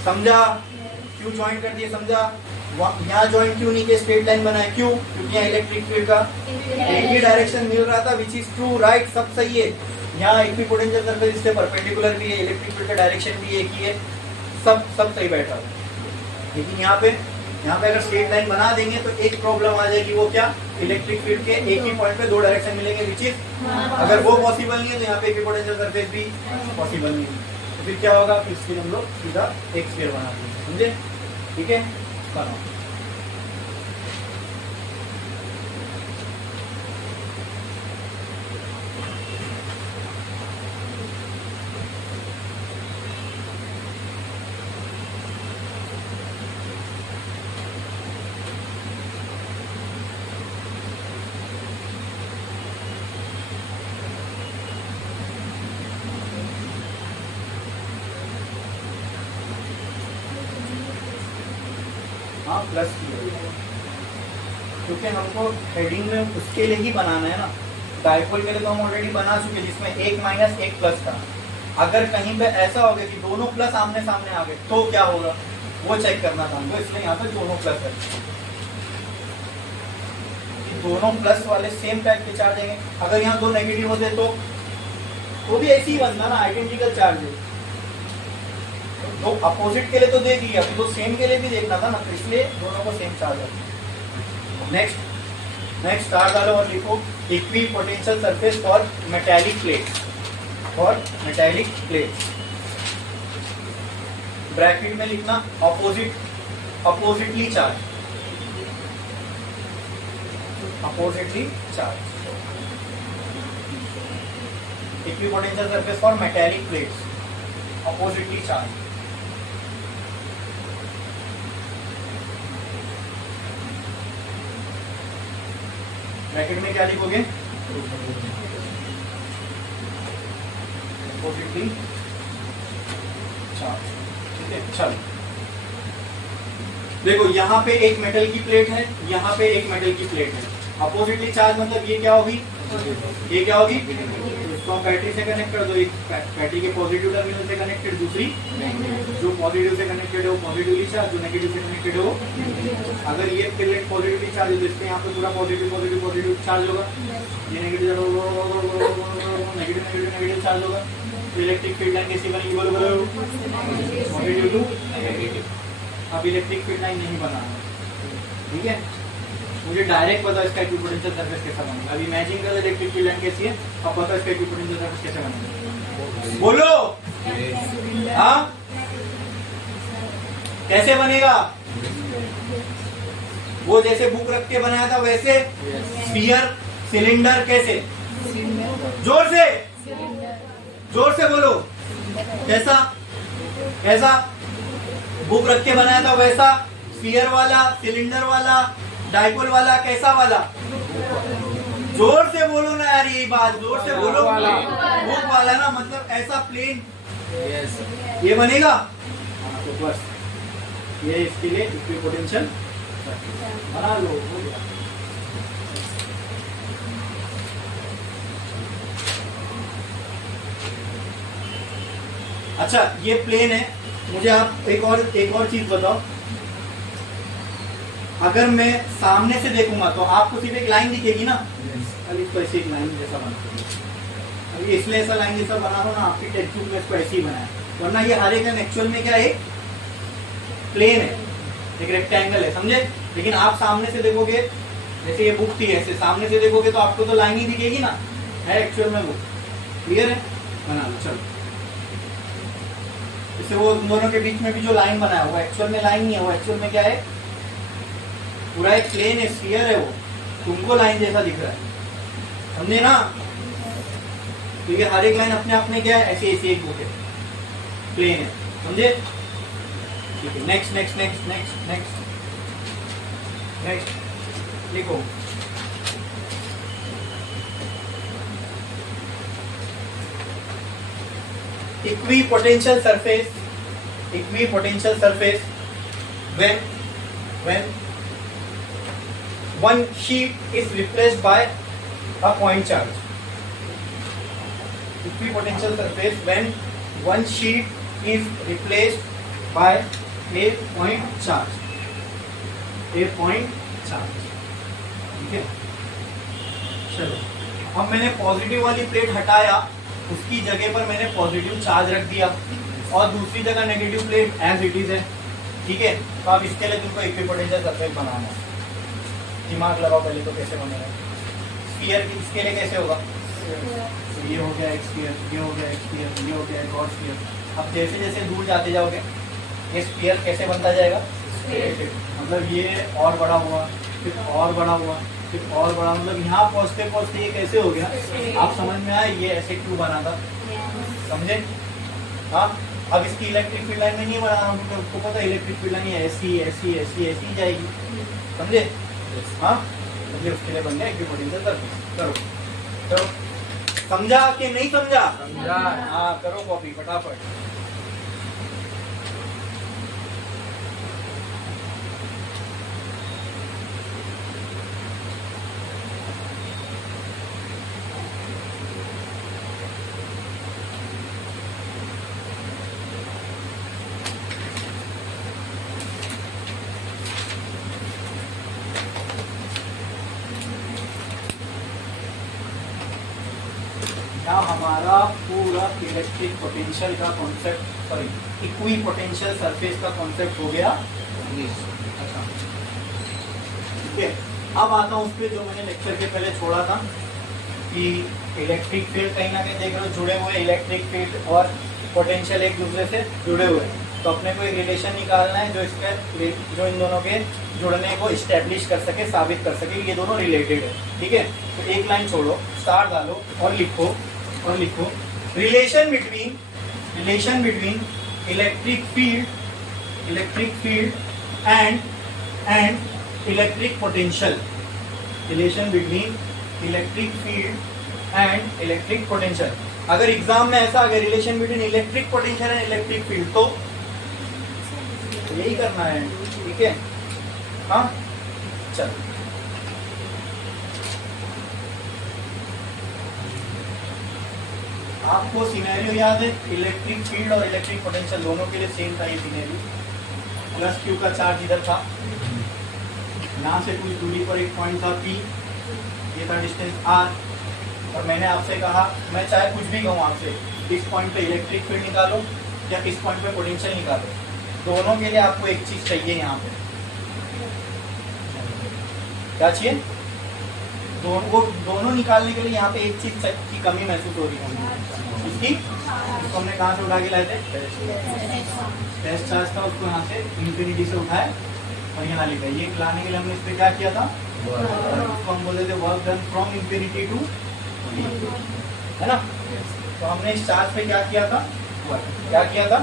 क्यों ज्वाइन कर दिए, समझा? यहाँ ज्वाइन क्यों नहीं किया, स्ट्रेट लाइन बनाए, क्यों? क्योंकि यहाँ इलेक्ट्रिक फील्ड का एक ही डायरेक्शन मिल रहा था, विच इज ट्रू, राइट, सब सही है। यहाँ इक्विपोटेंशियल सरफेस इससे परपेंडिकुलर भी है, इलेक्ट्रिक फील्ड का डायरेक्शन भी एक ही है, सब सही बैठा। लेकिन यहाँ पे अगर स्ट्रेट लाइन बना देंगे तो एक प्रॉब्लम आ जाएगी, वो क्या? इलेक्ट्रिक फील्ड के एक ही पॉइंट पे दो डायरेक्शन मिलेंगे, विच इज, अगर वो पॉसिबल नहीं है तो यहाँ पे इक्विपोटेंशियल सरफेस भी पॉसिबल नहीं है, तो फिर क्या होगा? फिर इसके हम लोग सीधा एक स्फीयर बना देंगे। समझे? ठीक है, बनाओ। हाँ, प्लस क्योंकि हमको हेडिंग में उसके लिए ही बनाना है ना, डाइपोल के लिए तो हम ऑलरेडी बना चुके, जिसमें एक माइनस एक प्लस था। अगर कहीं पे ऐसा हो गया कि दोनों प्लस आमने सामने आ गए तो क्या होगा, वो चेक करना था हमको, इसलिए यहाँ पे दोनों प्लस है। दोनों प्लस वाले सेम टाइप के चार्ज आएंगे। अगर यहाँ दो नेगेटिव होते तो भी ऐसे ही बनता ना, आइडेंटिकल चार्ज है। तो अपोजिट के लिए तो देख लिया, अभी तो सेम के लिए भी देखना था ना, तो इसलिए दोनों को सेम चार्ज है। नेक्स्ट स्टार डालो और लिखो equipotential surface for metallic plates. Bracket में लिखना oppositely charge. Equipotential surface for metallic plates, oppositely charge. Bracket में क्या लिखोगे? Oppositely charge. ठीक है, चलो देखो, यहाँ पे एक मेटल की प्लेट है, यहाँ पे एक मेटल की प्लेट है। अपोजिटली चार्ज मतलब ये क्या होगी? ये क्या होगी? तो बैटरी से कनेक्ट कर दो, एक बैटरी के पॉजिटिव टर्मिनल से कनेक्टेड, दूसरी जो पॉजिटिव से कनेक्टेड है वो पॉजिटिवली चार्ज, जो नेगेटिव से कनेक्टेड है वो। अगर ये प्लेट पॉजिटिवली चार्ज है तो इसके यहाँ पे पूरा पॉजिटिव चार्ज होगा, ये नेगेटिव चार्ज होगा। तो इलेक्ट्रिक फील्ड लाइन कैसी बनेगी? बोलो पॉजिटिव टू नेगेटिव। अब इलेक्ट्रिक फील्ड लाइन नहीं बना, ठीक है, मुझे डायरेक्ट पता इसका इक्विपोटेंशियल सरफेस कैसा बनेगा। अब इमेजिन कर इलेक्ट्रिक फील्ड लाइन कैसी है, अब पता इसका इक्विपोटेंशियल सरफेस कैसे बनेगा। बोलो, हाँ कैसे बनेगा? वो जैसे बुक रख के बनाया था वैसे, स्फीयर, सिलेंडर, कैसे? जोर से बोलो, कैसा? बुक रख के बनाया था वैसा, स्फीयर वाला, सिलेंडर वाला, डाइपोल वाला, कैसा वाला? जोर से बोलो ना यार, ये बात जोर से बोलो। बुक वाला ना, मतलब ऐसा प्लेन ये बनेगा। तो बस ये इसके लिए इक्विपोटेंशियल बना लो। अच्छा, ये प्लेन है, मुझे आप एक और चीज बताओ। अगर मैं सामने से देखूंगा तो आपको सिर्फ एक लाइन दिखेगी ना, अभी तो ऐसी एक लाइन जैसा बना, अभी इसलिए ऐसा लाइन जैसा बना रहा हूँ ना, आपकी टेक्स्ट बुक में इसको ऐसे ही बनाया, वरना ये हर एक एक्चुअल में क्या है, प्लेन है, एक रेक्टेंगल है, समझे। लेकिन आप सामने से देखोगे, जैसे ये बुक थी ऐसे सामने से देखोगे तो आपको तो लाइन ही दिखेगी ना, है एक्चुअल में बुक। क्लियर है, बना लो चलो। जैसे वो दोनों के बीच में भी जो लाइन बनाया हुआ एक्चुअल में लाइन नहीं है, वो एक्चुअल में क्या है, पूरा एक प्लेन है, स्फीयर है, वो तुमको लाइन जैसा दिख रहा है, समझे ना। तो ये हर एक लाइन अपने आप में क्या है, ऐसी ऐसी एक बुक है, प्लेन है, समझे। ठीक है, next next next next next next लिखो। Equipotential surface, equipotential surface when one sheet is replaced by a point charge. Equipotential surface when one sheet is replaced by a point charge. A point charge. ठीक है, चलो अब मैंने पॉजिटिव वाली प्लेट हटाया, उसकी जगह पर मैंने पॉजिटिव चार्ज रख दिया और दूसरी जगह negative plate as it is है। ठीक है, तो अब इसके लिए तुमको इक्विपोटेंशियल सरफेस बनाना है। दिमाग लगाओ पहले तो कैसे बनेगा। स्फीयर इसके लिए कैसे होगा, ये हो गया एक स्फीयर, ये हो गया एक स्फीयर, ये हो गया एक और स्फीयर। अब जैसे जैसे दूर जाते जाओगे ये स्फीयर कैसे बनता जाएगा, मतलब ये और बड़ा हुआ, फिर और बड़ा हुआ, फिर और बड़ा, मतलब यहाँ पहुँचते पहुँचते ये कैसे हो गया, आप समझ में आया ये ऐसे क्यों बना था, समझे। हाँ, अब इसकी इलेक्ट्रिक फील्ड लाइन में नहीं बना रहा हूँ क्योंकि आपको पता है इलेक्ट्रिक फील्ड लाइन ऐसी ऐसी ऐसी ऐसी जाएगी, समझे। हाँ, समझे, उसके लिए बन गया इक्विपोटेंशियल सरफेस। करो करो, समझा कि नहीं समझा, समझा। हाँ करो कॉपी फटाफट। यहाँ हमारा पूरा इलेक्ट्रिक पोटेंशियल का concept, sorry equi potential surface का कॉन्सेप्ट हो गया। अच्छा ठीक है, अब आता हूँ उस पर जो मैंने लेक्चर के पहले छोड़ा था कि इलेक्ट्रिक फील्ड कहीं ना कहीं देख रहे हो जुड़े हुए, इलेक्ट्रिक फील्ड और पोटेंशियल एक दूसरे से जुड़े हुए हैं। तो अपने को एक रिलेशन निकालना है जो इसके, जो इन दोनों के जुड़ने को इस्टेब्लिश कर सके, साबित कर सके ये दोनों रिलेटेड है। ठीक है, तो एक लाइन छोड़ो, स्टार डालो और लिखो relation between electric field and electric potential. Relation between electric field and electric potential. अगर एग्जाम में ऐसा आ गया relation between electric potential and electric field, तो यही करना है। ठीक है, हाँ चलो आपको सिनेरियो याद है, इलेक्ट्रिक फील्ड और इलेक्ट्रिक पोटेंशियल दोनों के लिए सेम था ये सिनेरियो। प्लस क्यू का चार्ज इधर था, यहाँ से कुछ दूरी पर एक पॉइंट था P, ये था डिस्टेंस R, और मैंने आपसे कहा मैं चाहे कुछ भी कहूँ आपसे, इस पॉइंट पे इलेक्ट्रिक फील्ड निकालो या इस पॉइंट पे पोटेंशियल निकालो, दोनों के लिए आपको एक चीज चाहिए। यहाँ पे क्या चाहिए, दोनों निकालने के लिए यहाँ पे एक चीज की कमी महसूस हो रही है। इसकी, इसको हमने कहाँ से उठा के लाए थे, टेस्ट चार्ज था, उसको यहाँ से इंफिनिटी से उठाए और यहाँ लिखा। ये लाने के लिए हमने इस पे क्या किया था, इसको हम बोले थे work done from infinity to, है ना। तो हमने इस चार्ज पे क्या किया था, क्या किया था,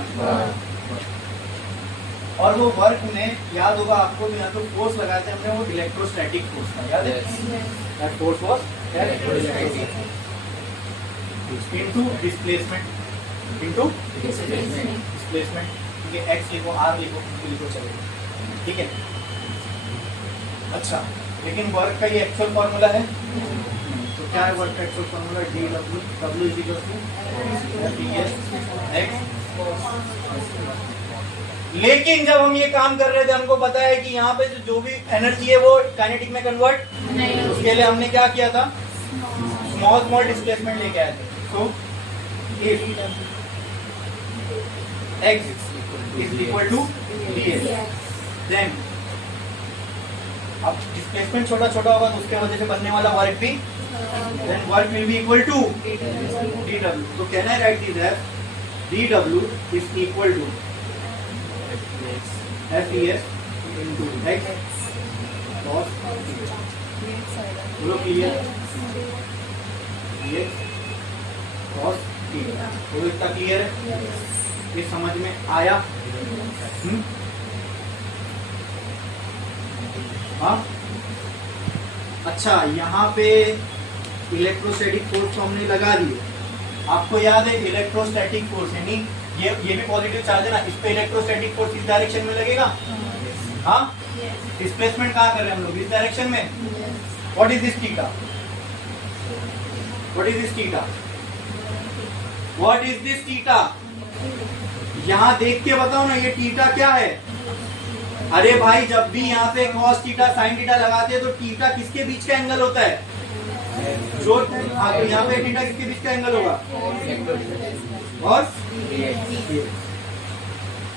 और वो वर्क में याद होगा आपको, तो यहाँ पे फोर्स लगाए थे हमने, वो इलेक्ट्रोस्टैटिक फोर्स था, याद है। That force was into displacement, into displacement। ठीक है, x लिखो, r लिखो चलेगा, ठीक है। अच्छा, लेकिन वर्क का ये एक्चुअल फॉर्मूला है, तो क्या है वर्क का actual formula, W is equal to F E S x लेकिन जब हम ये काम कर रहे थे हमको पता है कि यहाँ पे जो भी एनर्जी है वो काइनेटिक में कन्वर्ट, उसके लिए हमने क्या किया था, स्मॉल स्मॉल डिस्प्लेसमेंट लेके आए थे. So if x is equal to ds, then अब डिस्प्लेसमेंट छोटा छोटा होगा तो उसके वजह से बनने वाला वर्क भी, then work will be equal to dw. So can I write this as dw is equal to FES into x cos theta. बोलो क्लियर, ये cos theta, बोलो इतना क्लियर है, ये समझ में आया? हाँ. अच्छा, यहाँ पे इलेक्ट्रोस्टैटिक फोर्स तो हमने लगा दिए. आपको याद है इलेक्ट्रोस्टैटिक फोर्स यानी ये भी पॉजिटिव चार्ज है ना, इस पे इलेक्ट्रोस्टैटिक फोर्स इस डायरेक्शन में लगेगा. हाँ, डिस्प्लेसमेंट कहाँ कर रहे हैं हम लोग, इस डायरेक्शन में. What is this theta, what is this theta, what is this theta? यहाँ देख के बताओ ना, ये थीटा क्या है? अरे भाई, जब भी यहाँ पे cos थीटा sin थीटा लगाते हैं तो थीटा किसके बीच का एंगल होता है? जो हाँ, तो यहाँ पे थीटा किसके बीच का एंगल होगा? और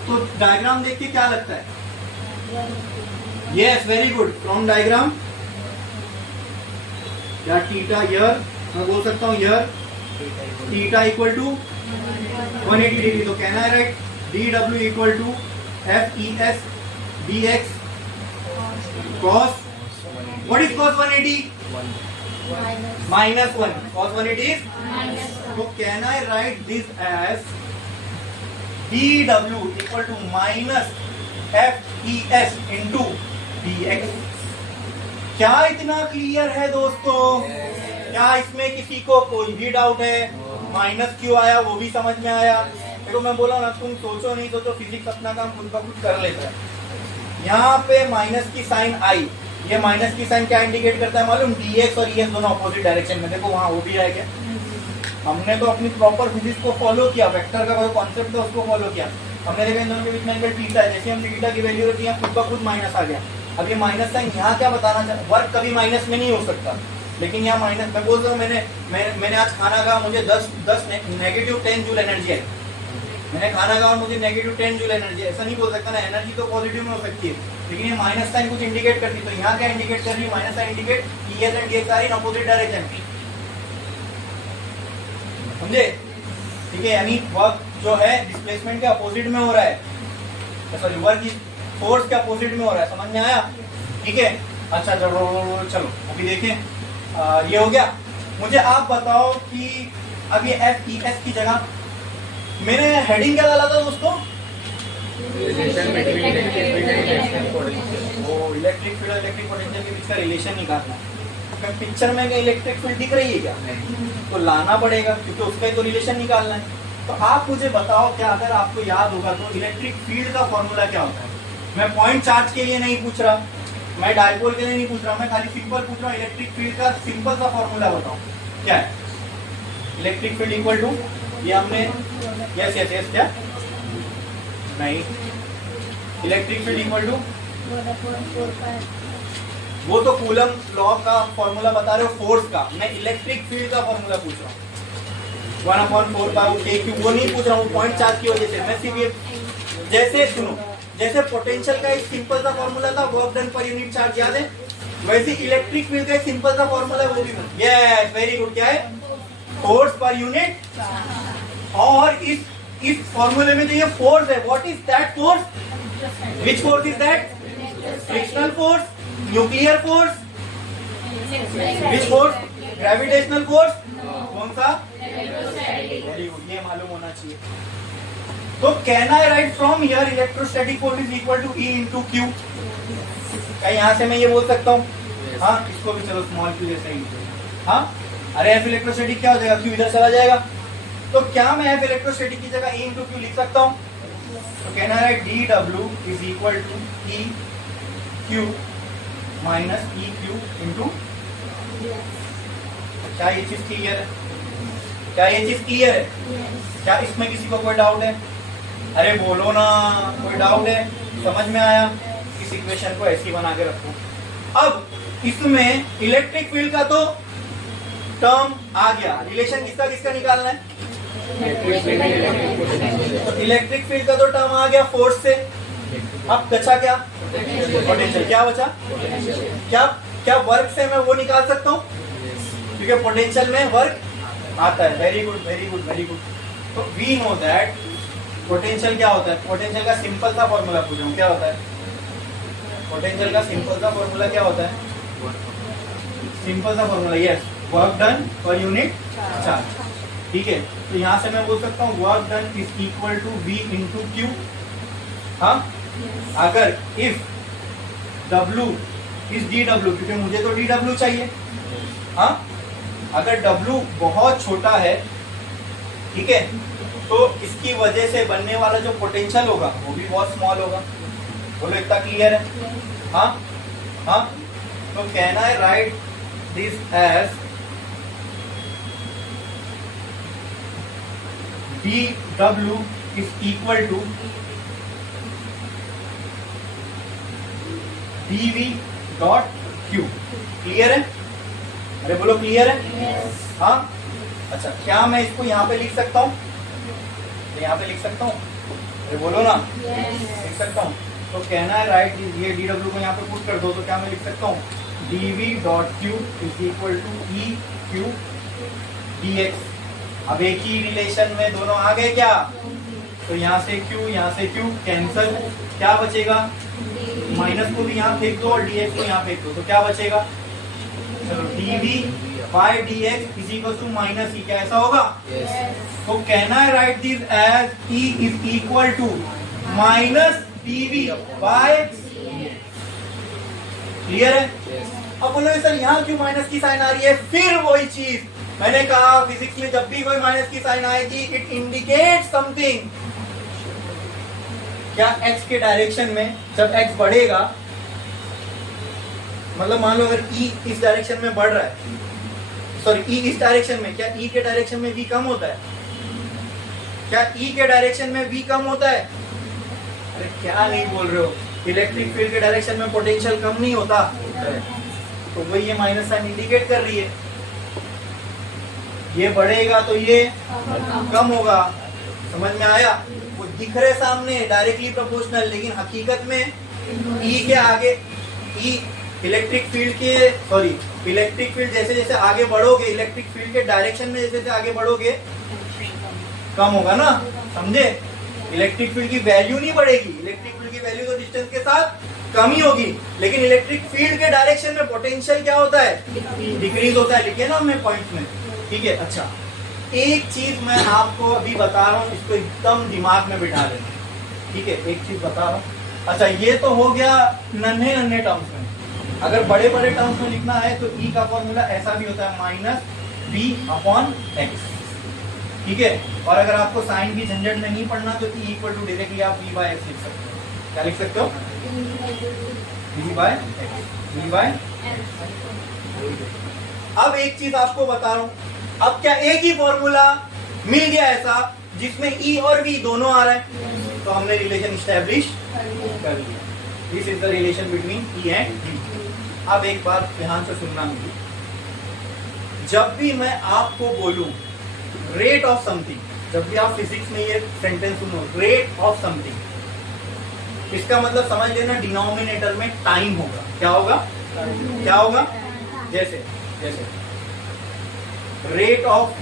तो डायग्राम देख के क्या लगता है? Yes, very good. From diagram या थीटा हियर मैं बोल सकता हूँ, here theta equal to 180 degree. तो कहना है right, dw equal to FES dx cos, what is cos 180? minus 1. cos 180 is so can I write this as dw equal to minus FES into dx. क्या इतना क्लियर है दोस्तों? क्या इसमें किसी को कोई भी डाउट है? माइनस क्यों आया वो भी समझ में आया? देखो मैं बोला ना, तुम सोचो नहीं सोचो, फिजिक्स अपना काम खुद ब खुद कर लेता है. यहाँ पे माइनस की साइन आई, ये माइनस की साइन क्या इंडिकेट करता है मालूम? dx और es दोनों अपोजिट डायरेक्शन में. देखो वहाँ वो भी है क्या? हमने तो अपनी प्रॉपर फिजिक्स को फॉलो किया, वेक्टर का जो कॉन्सेप्ट है उसको फॉलो किया. हमने देखा इन दोनों के बीच में एंगल थीटा है, जैसे हमने थीटा की वैल्यू रखी है खुद ब खुद माइनस आ गया. अब ये माइनस साइन यहाँ क्या बताना चाहता, वर्क कभी माइनस में नहीं हो सकता, लेकिन यहाँ माइनस. मैं बोल रहा हूँ मैंने आज खाना खाया, मुझे 10 नेगेटिव 10 जूल एनर्जी है. मैंने खाना खाया और मुझे नेगेटिव 10 जूल एनर्जी, ऐसा नहीं बोल सकता ना. एनर्जी तो पॉजिटिव में हो सकती है, लेकिन ये माइनस साइन कुछ इंडिकेट करती है. तो यहाँ क्या इंडिकेट कर रही है? Minus sign indicate ES and dx are in opposite direction. समझे? ठीक है, यानी वर्क जो है डिस्प्लेसमेंट के अपोजिट में हो रहा है, सॉरी वर्क फोर्स के अपोजिट में हो रहा है. समझ में आया? ठीक है. अच्छा चलो अभी देखें, ये हो गया. मुझे आप बताओ कि अब ये FES की जगह मैंने हेडिंग क्या डाला था दोस्तों? वो इलेक्ट्रिक फील्ड और इलेक्ट्रिक पोटेंशियल के बीच का रिलेशन निकालना. पिक्चर में क्या इलेक्ट्रिक फील्ड दिख रही है क्या? तो लाना पड़ेगा क्योंकि उसका ही तो रिलेशन निकालना है. तो आप मुझे बताओ, क्या अगर आपको याद होगा तो इलेक्ट्रिक फील्ड का फॉर्मूला क्या होता है? मैं पॉइंट चार्ज के लिए नहीं पूछ रहा, मैं डायपोल के लिए नहीं पूछ रहा, मैं खाली सिंपल पूछ रहा हूँ. इलेक्ट्रिक फील्ड का सिंपल सा फॉर्मूला बताओ क्या है? इलेक्ट्रिक फील्ड इक्वल टू, ये हमने यस क्या नहीं, इलेक्ट्रिक फील्ड इक्वल टू, वो तो कूलम लॉ का फॉर्मूला बता रहे हो फोर्स का. मैं इलेक्ट्रिक फील्ड का फॉर्मूला पूछ रहा हूँ, 1/4 वो नहीं पूछ रहा हूँ पॉइंट चार्ज की वजह से. मैं सिर्फ ये, जैसे सुनो, जैसे पोटेंशियल का एक सिंपल सा फॉर्मूला था work done per unit charge, याद है? वैसे इलेक्ट्रिक फील्ड का एक सिंपल सा फॉर्मूला है, वो भी यस, वेरी गुड. क्या है? Force per unit. और इस फॉर्मूले में जो ये फोर्स है, what is that force? Which force is that? Frictional force, nuclear force, which force? Gravitational force. कौन सा? वेरी गुड, ये मालूम होना चाहिए. तो can I write from here electrostatic force is equal to E into Q. क्या यहाँ से मैं ये बोल सकता हूँ? हाँ, इसको भी चलो स्मॉल क्यू जैसा ही. हाँ, अरे F इलेक्ट्रोस्टैटिक क्या हो जाएगा? क्यू इधर चला जाएगा. तो क्या मैं F इलेक्ट्रोस्टैटिक की जगह E इंटू क्यू लिख सकता हूँ? तो can I write dW is equal to E Q minus E Q into. क्या ये चीज क्लियर है? क्या ये चीज क्लियर है? क्या इसमें किसी को कोई डाउट है? अरे बोलो ना, कोई डाउट है? समझ में आया? इस इक्वेशन को ऐसी बना के रखो। अब इसमें इलेक्ट्रिक फील्ड का तो टर्म आ गया, रिलेशन किसका किसका निकालना है? इलेक्ट्रिक फील्ड का तो टर्म आ गया फोर्स से। अब बचा क्या? पोटेंशियल। क्या बचा? क्या क्या वर्क से मैं वो निकाल सकता हूँ, क्योंकि पोटेंशियल में वर्क आता है। Very good very good very good. तो वी नो दैट पोटेंशियल क्या होता है। पोटेंशियल का सिंपल सा फॉर्मूला पूछूं, क्या होता है? पोटेंशियल का सिंपल सा फॉर्मूला क्या होता है? सिंपल सा formula, yes, work done per unit charge. ठीक है, तो यहाँ से मैं बोल सकता हूँ work done is equal to V into Q. हाँ, अगर इफ W इज DW, क्योंकि मुझे तो DW चाहिए। हाँ, अगर W बहुत छोटा है, ठीक है, तो इसकी वजह से बनने वाला जो पोटेंशियल होगा वो भी बहुत स्मॉल होगा। बोलो, इतना क्लियर है? हाँ हाँ, तो कहना है right this as DW is equal to DV dot Q। Clear है? अरे बोलो, क्लियर है? हाँ, अच्छा, क्या मैं इसको यहाँ पे लिख सकता हूँ? यहाँ पे लिख सकता हूँ? अरे बोलो ना, लिख सकता हूँ। तो कहना है राइट, ये DW को यहाँ पे पुट कर दो, तो क्या मैं लिख सकता हूँ? DV dot Q is equal to EQ dx। अब एक ही रिलेशन में दोनों आ गए क्या? तो यहाँ से Q, यहाँ से Q कैंसल, क्या बचेगा? माइनस को भी यहाँ फेंक दो और dx को यहाँ फेंक दो, तो क्या बचेगा? चलो, dv by dx is equal to minus E. क्या ऐसा होगा? तो कहना है right this as E is equal to minus dv by. Clear है? अब बोलो सर यहाँ क्यों माइनस की साइन आ रही है? फिर वही चीज मैंने कहा, फिजिक्स में जब भी कोई माइनस की साइन आएगी इट इंडिकेट समथिंग। क्या x के डायरेक्शन में जब x बढ़ेगा, मतलब मान लो अगर E इस डायरेक्शन में बढ़ रहा है, सॉरी E इस डायरेक्शन में, क्या E के डायरेक्शन में V कम होता है? क्या E के डायरेक्शन में V कम होता है? अरे क्या नहीं बोल रहे हो? इलेक्ट्रिक फील्ड के डायरेक्शन में पोटेंशियल कम नहीं होता? तो वही ये माइनस साइन इंडिकेट कर रही है। ये बढ़ेगा तो ये कम होगा। समझ में आया? वो दिख रहे सामने डायरेक्टली प्रोपोर्शनल, लेकिन हकीकत में E के आगे, E इलेक्ट्रिक फील्ड के, सॉरी, इलेक्ट्रिक फील्ड जैसे जैसे आगे बढ़ोगे, इलेक्ट्रिक फील्ड के डायरेक्शन में जैसे जैसे आगे बढ़ोगे कम होगा ना। समझे? इलेक्ट्रिक फील्ड की वैल्यू नहीं बढ़ेगी, इलेक्ट्रिक फील्ड की वैल्यू तो डिस्टेंस के साथ कम ही होगी, लेकिन इलेक्ट्रिक फील्ड के डायरेक्शन में पोटेंशियल क्या होता है? डिक्रीज होता है। लिखे ना हमने पॉइंट में, ठीक है। अच्छा, एक चीज मैं आपको अभी बता रहा हूँ, इसको एकदम दिमाग में बिठा लेना, ठीक है? एक चीज बता रहा हूँ। अच्छा, ये तो हो गया नन्हे नन्हे टर्म्स में। अगर बड़े बड़े टर्म्स में लिखना है तो E का फॉर्मूला ऐसा भी होता है, माइनस V अपॉन एक्स, ठीक है? और अगर आपको साइन की झंझट में नहीं पढ़ना तो E इक्वल टू डायरेक्टली आप V बाय एक्स लिख सकते हो। क्या लिख सकते हो? V by X, V by. अब एक चीज आपको बता रहा हूं, अब क्या एक ही फॉर्मूला मिल गया ऐसा जिसमें E और V दोनों आ रहा है? तो हमने रिलेशन स्टैब्लिश कर लिया। This is the relation between E and V। अब एक बार ध्यान से सुनना मुझे, जब भी मैं आपको बोलूं रेट ऑफ समथिंग, जब भी आप फिजिक्स में ये सेंटेंस सुनो, रेट ऑफ समथिंग, इसका मतलब समझ लेना डिनोमिनेटर में टाइम होगा। क्या होगा? क्या होगा? जैसे जैसे rate of,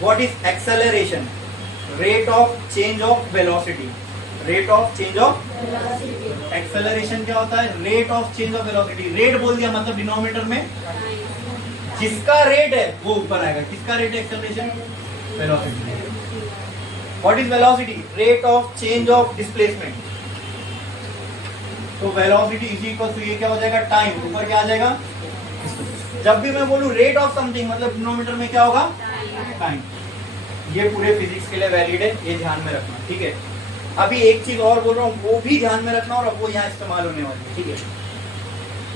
what is acceleration? Rate of change of velocity, rate of change of acceleration क्या होता है? Rate of change of velocity. Rate बोल दिया मतलब डिनोमिनेटर में जिसका रेट है वो ऊपर आएगा। किसका रेट है? Acceleration, velocity. What is velocity? Rate of change of displacement. तो वेलोसिटी इज इक्वल टू, ये क्या हो जाएगा? टाइम। ऊपर क्या आ जाएगा? जब भी मैं बोलूं रेट ऑफ समथिंग मतलब डिनोमिनेटर में क्या होगा? टाइम। ये पूरे फिजिक्स के लिए वैलिड है, ये ध्यान में रखना, ठीक है? अभी एक चीज और बोल रहा हूँ, वो भी ध्यान में रखना, और अब वो यहाँ इस्तेमाल होने वाली है, ठीक है?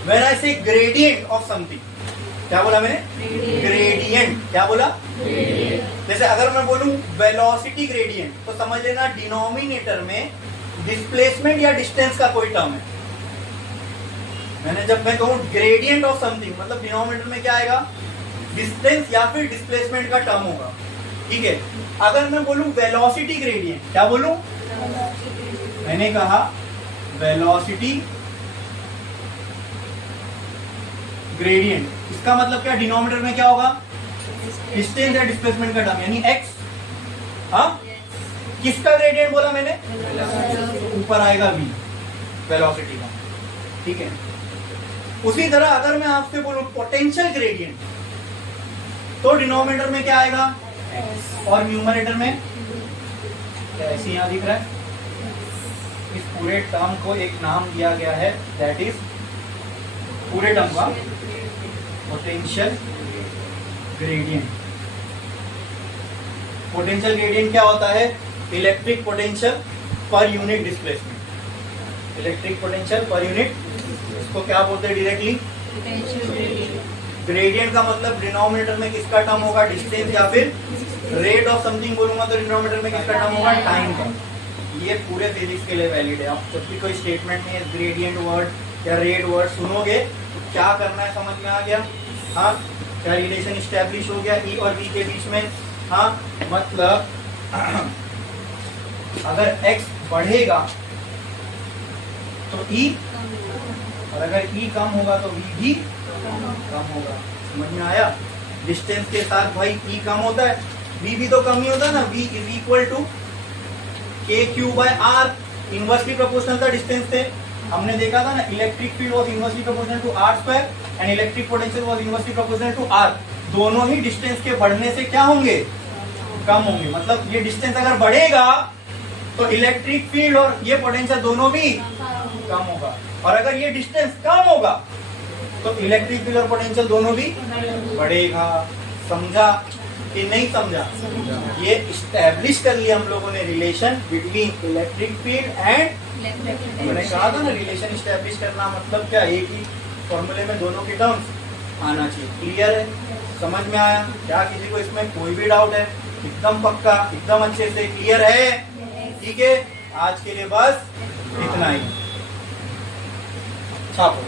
व्हेन आई से ग्रेडियंट ऑफ समथिंग, क्या बोला मैंने? ग्रेडियंट। क्या बोला? जैसे अगर मैं बोलूं वेलोसिटी ग्रेडियंट, तो समझ लेना डिनोमिनेटर में डिस्प्लेसमेंट या डिस्टेंस का कोई टर्म है। जब मैं कहूं ग्रेडियंट ऑफ समथिंग, मतलब डिनोमिनेटर में क्या आएगा? डिस्टेंस या फिर डिस्प्लेसमेंट का टर्म होगा। ठीक है, अगर मैं बोलूं वेलोसिटी ग्रेडियंट, क्या बोलूं? मैंने कहा वेलोसिटी ग्रेडियंट, इसका मतलब क्या? डिनोमिनेटर में क्या होगा? डिस्टेंस या डिस्प्लेसमेंट का टर्म, यानी एक्स। हाँ, किसका ग्रेडियंट बोला मैंने? ऊपर आएगा v, वेलोसिटी का। ठीक है, उसी तरह अगर मैं आपसे बोलूं पोटेंशियल ग्रेडियंट, तो डिनोमिनेटर में क्या आएगा? और न्यूमरेटर में ऐसे यहां दिख रहा है, इस पूरे टर्म को एक नाम दिया गया है, दैट इज पूरे टर्म का पोटेंशियल ग्रेडियंट। पोटेंशियल ग्रेडियंट क्या होता है? Electric potential per unit displacement. Electric potential per unit, इसको क्या बोलते हैं डायरेक्टली? ग्रेडियंट का मतलब डिनोमिनेटर में किसका टर्म होगा? डिस्टेंस या फिर रेट ऑफ समथिंग बोलूंगा तो डिनोमिनेटर में किसका टर्म होगा? टाइम का। ये पूरे फिजिक्स के लिए वैलिड है। आप जब भी कोई स्टेटमेंट में ग्रेडियंट वर्ड या रेट वर्ड सुनोगे तो क्या करना है, समझ में आ गया? हाँ, क्या रिलेशन स्टैब्लिश हो गया ई और बी के बीच में? हाँ, मतलब अगर x बढ़ेगा तो e, और अगर e कम होगा तो v भी कम होगा। समझ में आया? डिस्टेंस के साथ भाई e कम होता है, v भी तो कम ही होता है ना। v is equal to K Q by R, inversely proportional था डिस्टेंस से। हमने देखा था ना, electric field was inversely proportional to R square and electric potential was inversely proportional to R. दोनों ही डिस्टेंस के बढ़ने से क्या होंगे? कम होंगे। मतलब ये डिस्टेंस अगर बढ़ेगा तो इलेक्ट्रिक फील्ड और ये पोटेंशियल दोनों भी कम होगा, और अगर ये डिस्टेंस कम होगा तो इलेक्ट्रिक फील्ड और पोटेंशियल दोनों भी बढ़ेगा। समझा कि नहीं समझा? ये इस्टेब्लिश कर लिया हम लोगों ने relation between electric field and, मैंने कहा था ना रिलेशन इस्टेब्लिश करना मतलब क्या? एक ही फॉर्मूले में दोनों के टर्म्स आना चाहिए। क्लियर है? समझ में आया? क्या किसी को इसमें कोई भी डाउट है? एकदम पक्का, एकदम अच्छे से क्लियर है? ठीक है, आज के लिए बस इतना ही। छापो।